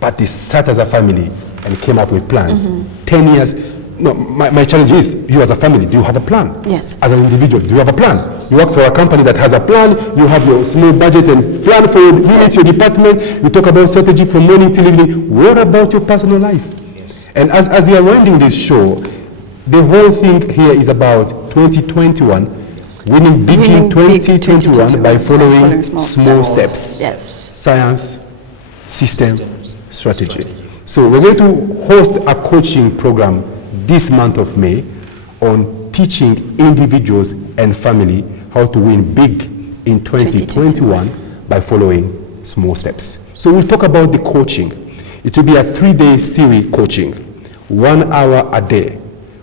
But they sat as a family and came up with plans. 10 years. No, my challenge is, you as a family, do you have a plan? Yes. As an individual, do you have a plan? You work for a company that has a plan, you have your small budget and plan for your units, your department, you talk about strategy from morning till evening. What about your personal life? Yes. And as we are winding this show, the whole thing here is about 2021, winning big in 2021 by following small steps. Yes. Science, system, strategy. So we're going to host a coaching program this month of May on teaching individuals and family how to win big in 2021 by following small steps. So we'll talk about the coaching. It will be a 3-day series coaching, 1 hour a day.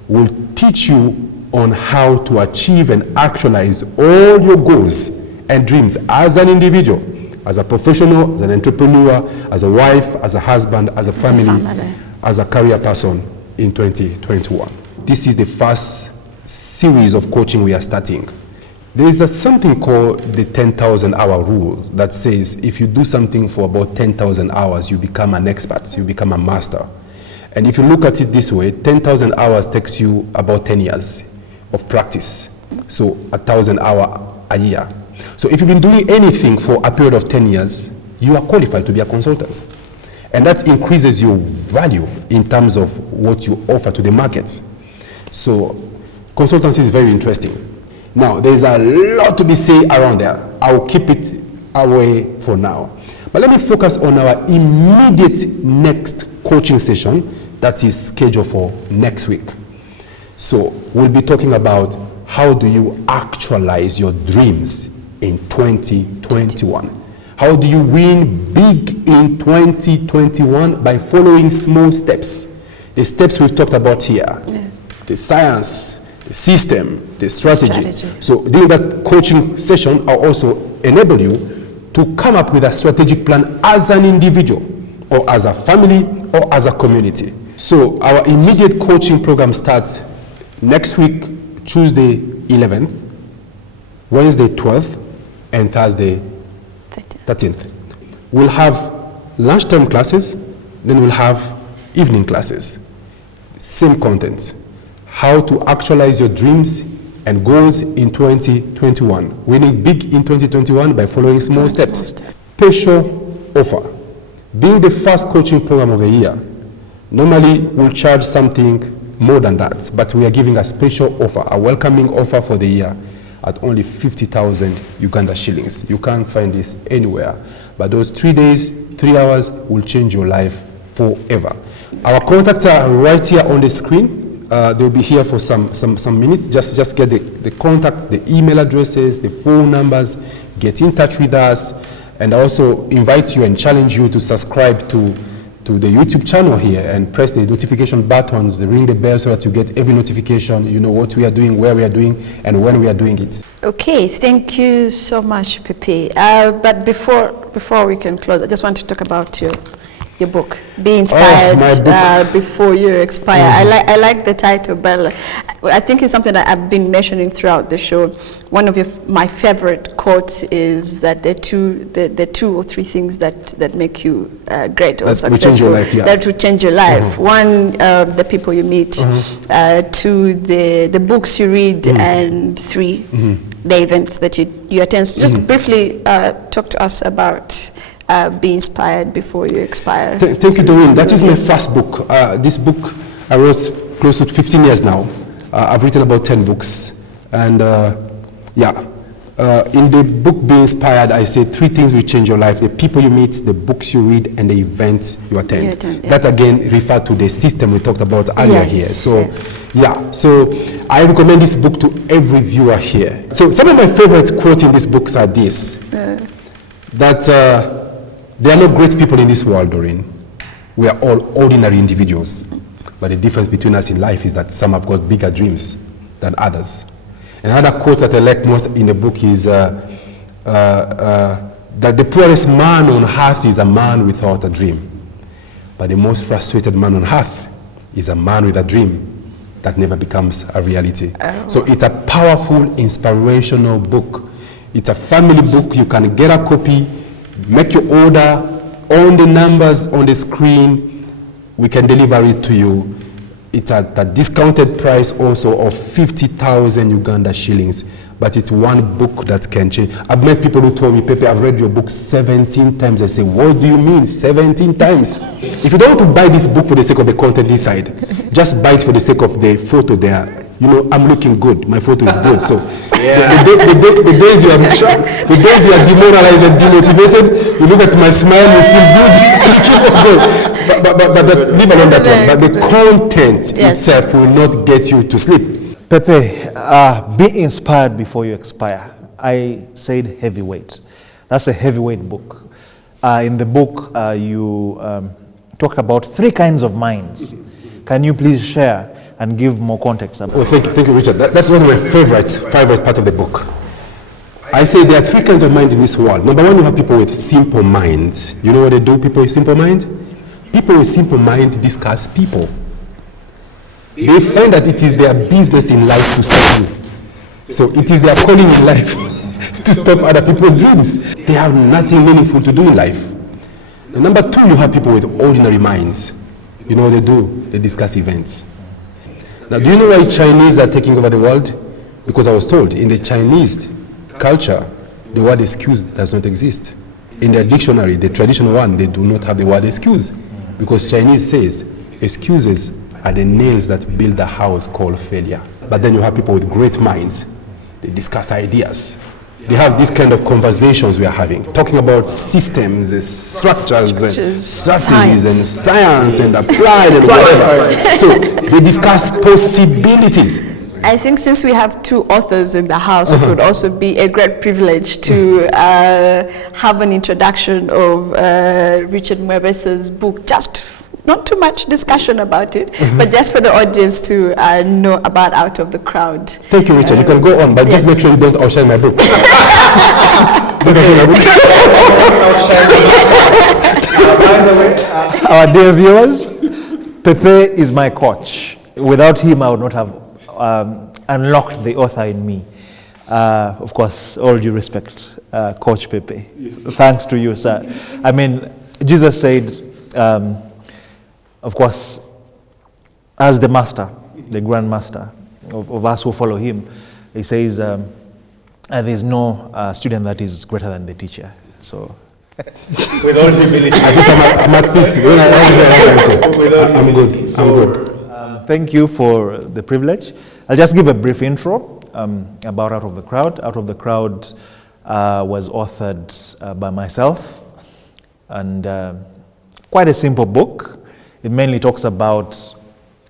We'll teach you on how to achieve and actualize all your goals and dreams as an individual, as a professional, as an entrepreneur, as a wife, as a husband, as a family, as a career person in 2021. This is the first series of coaching we are starting. There is something called the 10,000 hour rule that says if you do something for about 10,000 hours, you become an expert, you become a master. And if you look at it this way, 10,000 hours takes you about 10 years of practice. So 1,000 hours a year. So if you've been doing anything for a period of 10 years, you are qualified to be a consultant. And that increases your value in terms of what you offer to the market. So consultancy is very interesting. Now, there's a lot to be said around there. I'll keep it away for now. But let me focus on our immediate next coaching session that is scheduled for next week. So we'll be talking about how do you actualize your dreams in 2021. How do you win big in 2021 by following small steps? The steps we've talked about here. Yeah. The science, the system, the strategy. Strategy. So during that coaching session, I'll also enable you to come up with a strategic plan as an individual, or as a family, or as a community. So our immediate coaching program starts next week, Tuesday 11th, Wednesday 12th, and Thursday 13th. We'll have lunchtime classes, then we'll have evening classes. Same content. How to actualize your dreams and goals in 2021. Winning big in 2021 by following small steps. Special offer. Being the first coaching program of the year, normally we'll charge something more than that, but we are giving a special offer, a welcoming offer for the year at only 50,000 Uganda shillings. You can't find this anywhere. But those 3 days, 3 hours will change your life forever. Our contacts are right here on the screen. They'll be here for some minutes. Just get the contacts, the email addresses, the phone numbers, get in touch with us, and I also invite you and challenge you to subscribe to the YouTube channel here and press the notification buttons, ring the bell so that you get every notification, you know what we are doing, where we are doing, and when we are doing it. Okay, thank you so much, Pepe. But before we can close, I just want to talk about your book, Be Inspired, my book. Before You Expire. I like the title, but I think it's something that I've been mentioning throughout the show. One of my favorite quotes is that the two or three things that make you great or successful, that will change your life. One, the people you meet. Two, the books you read. And three, the events that you attend. So just briefly talk to us about Be Inspired Before You Expire. Thank you, Doreen. That is my first book. This book I wrote close to 15 years now. I've written about 10 books. And in the book Be Inspired, I say 3 things will change your life: the people you meet, the books you read, and the events you attend. That again refer to the system we talked about earlier here. So so I recommend this book to every viewer here. So some of my favorite quotes in these books are this: that there are no great people in this world, Doreen. We are all ordinary individuals. But the difference between us in life is that some have got bigger dreams than others. Another quote that I like most in the book is that the poorest man on earth is a man without a dream. But the most frustrated man on earth is a man with a dream that never becomes a reality. So it's a powerful, inspirational book. It's a family book. You can get a copy, make your order on the numbers on the screen. We can deliver it to you. It's at a discounted price also of 50,000 Uganda shillings. But it's one book that can change. I've met people who told me, Pepe, I've read your book 17 times. I say, what do you mean 17 times? If you don't want to buy this book for the sake of the content inside, just buy it for the sake of the photo there. You know, I'm looking good. My photo is good. So the days you are demoralized and demotivated, you look at my smile, you feel good. But leave alone that one. But the content itself will not get you to sleep. Pepe, Be Inspired Before You Expire. I said heavyweight. That's a heavyweight book. In the book, you talk about 3 kinds of minds. Can you please share and give more context about thank you, Richard. That's one of my favorite part of the book. I say there are 3 kinds of mind in this world. Number 1, you have people with simple minds. You know what they do, people with simple mind? People with simple mind discuss people. They find that it is their business in life to stop you. So it is their calling in life to stop other people's dreams. They have nothing meaningful to do in life. And number 2, you have people with ordinary minds. You know what they do? They discuss events. Now, do you know why Chinese are taking over the world? Because I was told in the Chinese culture, the word excuse does not exist. In their dictionary, the traditional one, they do not have the word excuse. Because Chinese says, excuses are the nails that build the house called failure. But then you have people with great minds. They discuss ideas. They have these kind of conversations we are having, talking about systems, structures, and strategies, and science, and applied, and whatever. So they discuss possibilities. I think since we have 2 authors in the house, it would also be a great privilege to have an introduction of Richard Mwebesa's book, just not too much discussion about it, but just for the audience to know about Out of the Crowd. Thank you, Richard. You can go on, but yes. just make sure you don't outshine my book. Don't outshine my book. By the way, our dear viewers, Pepe is my coach. Without him, I would not have unlocked the author in me. Of course, all due respect, Coach Pepe. Yes. Thanks to you, sir. I mean, Jesus said, of course, as the master, the grand master of us who follow him, he says, there's no student that is greater than the teacher. So, with all humility, I'm at peace. I'm good. So, I'm good. Thank you for the privilege. I'll just give a brief intro about Out of the Crowd. Out of the Crowd was authored by myself, and quite a simple book. It mainly talks about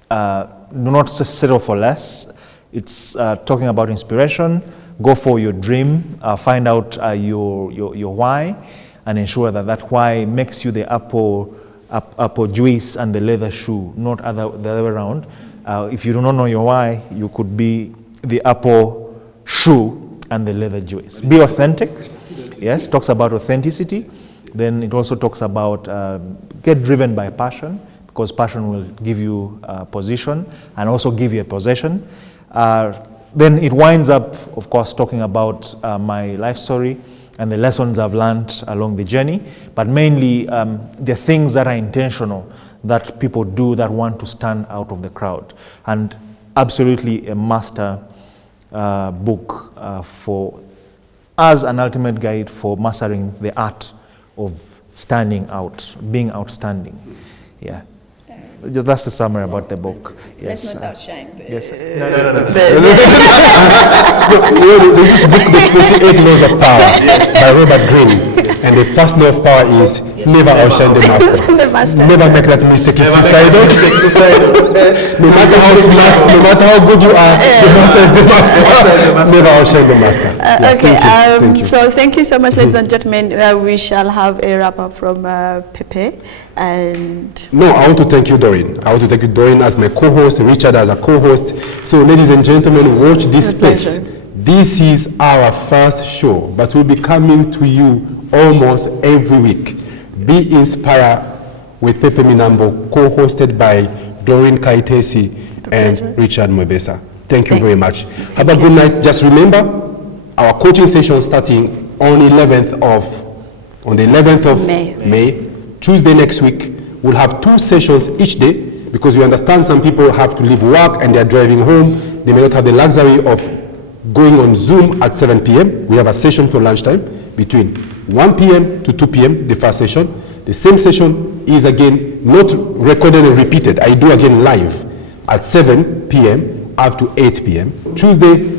do not settle for less. It's talking about inspiration. Go for your dream. Find out your why, and ensure that that why makes you the apple juice and the leather shoe, not the other way around. If you do not know your why, you could be the apple shoe and the leather juice. Be authentic. Yes, talks about authenticity. Then it also talks about get driven by passion, because passion will give you a position and also give you a possession. Then it winds up, of course, talking about my life story and the lessons I've learned along the journey, but mainly the things that are intentional that people do that want to stand out of the crowd. And absolutely a master book for as an ultimate guide for mastering the art of standing out, being outstanding. Yeah. That's the summary about the book. Yes. Let's not outshine. Yes. No. This is a book, The 48 Laws of Power, by Robert Greene. And the first law of power is never outshine the master. Never make that mistake. It's suicidal. No matter how smart, no matter how good you are, the master is the master. Never outshine the master. Okay, so thank you so much, ladies and gentlemen. We shall have a wrap-up from Pepe. And no, I want to thank you, Doreen. I want to thank you, Doreen, as my co-host, Richard as a co-host. So, ladies and gentlemen, watch this space. This is our first show, but we'll be coming to you almost every week. Be Inspired with Pepe Minambo, co-hosted by Doreen Kaitesi and Richard Mwebesa. Thank you very much. Have a good night. Just remember, our coaching session starting on the 11th of May. Tuesday next week, we'll have 2 sessions each day, because we understand some people have to leave work and they're driving home. They may not have the luxury of going on Zoom at 7 p.m. We have a session for lunchtime between 1 p.m. to 2 p.m., the first session. The same session is again not recorded and repeated. I do again live at 7 p.m. up to 8 p.m. Tuesday,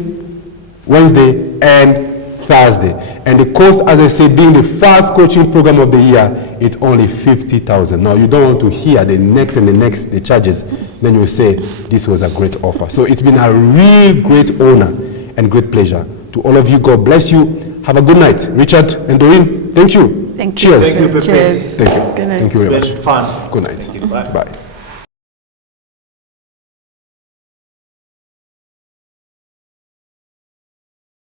Wednesday, and Thursday. And the cost, as I said, being the first coaching program of the year, it's only 50,000. Now, you don't want to hear the next, the charges. Then you say, this was a great offer. So it's been a real great honor and great pleasure. To all of you, God bless you. Have a good night. Richard and Doreen, thank you. Thank you. Cheers. Thank you, Pepe. Cheers. Thank you. Good night. Thank you very It's much. been fun. Good night. Thank you. Bye. Bye.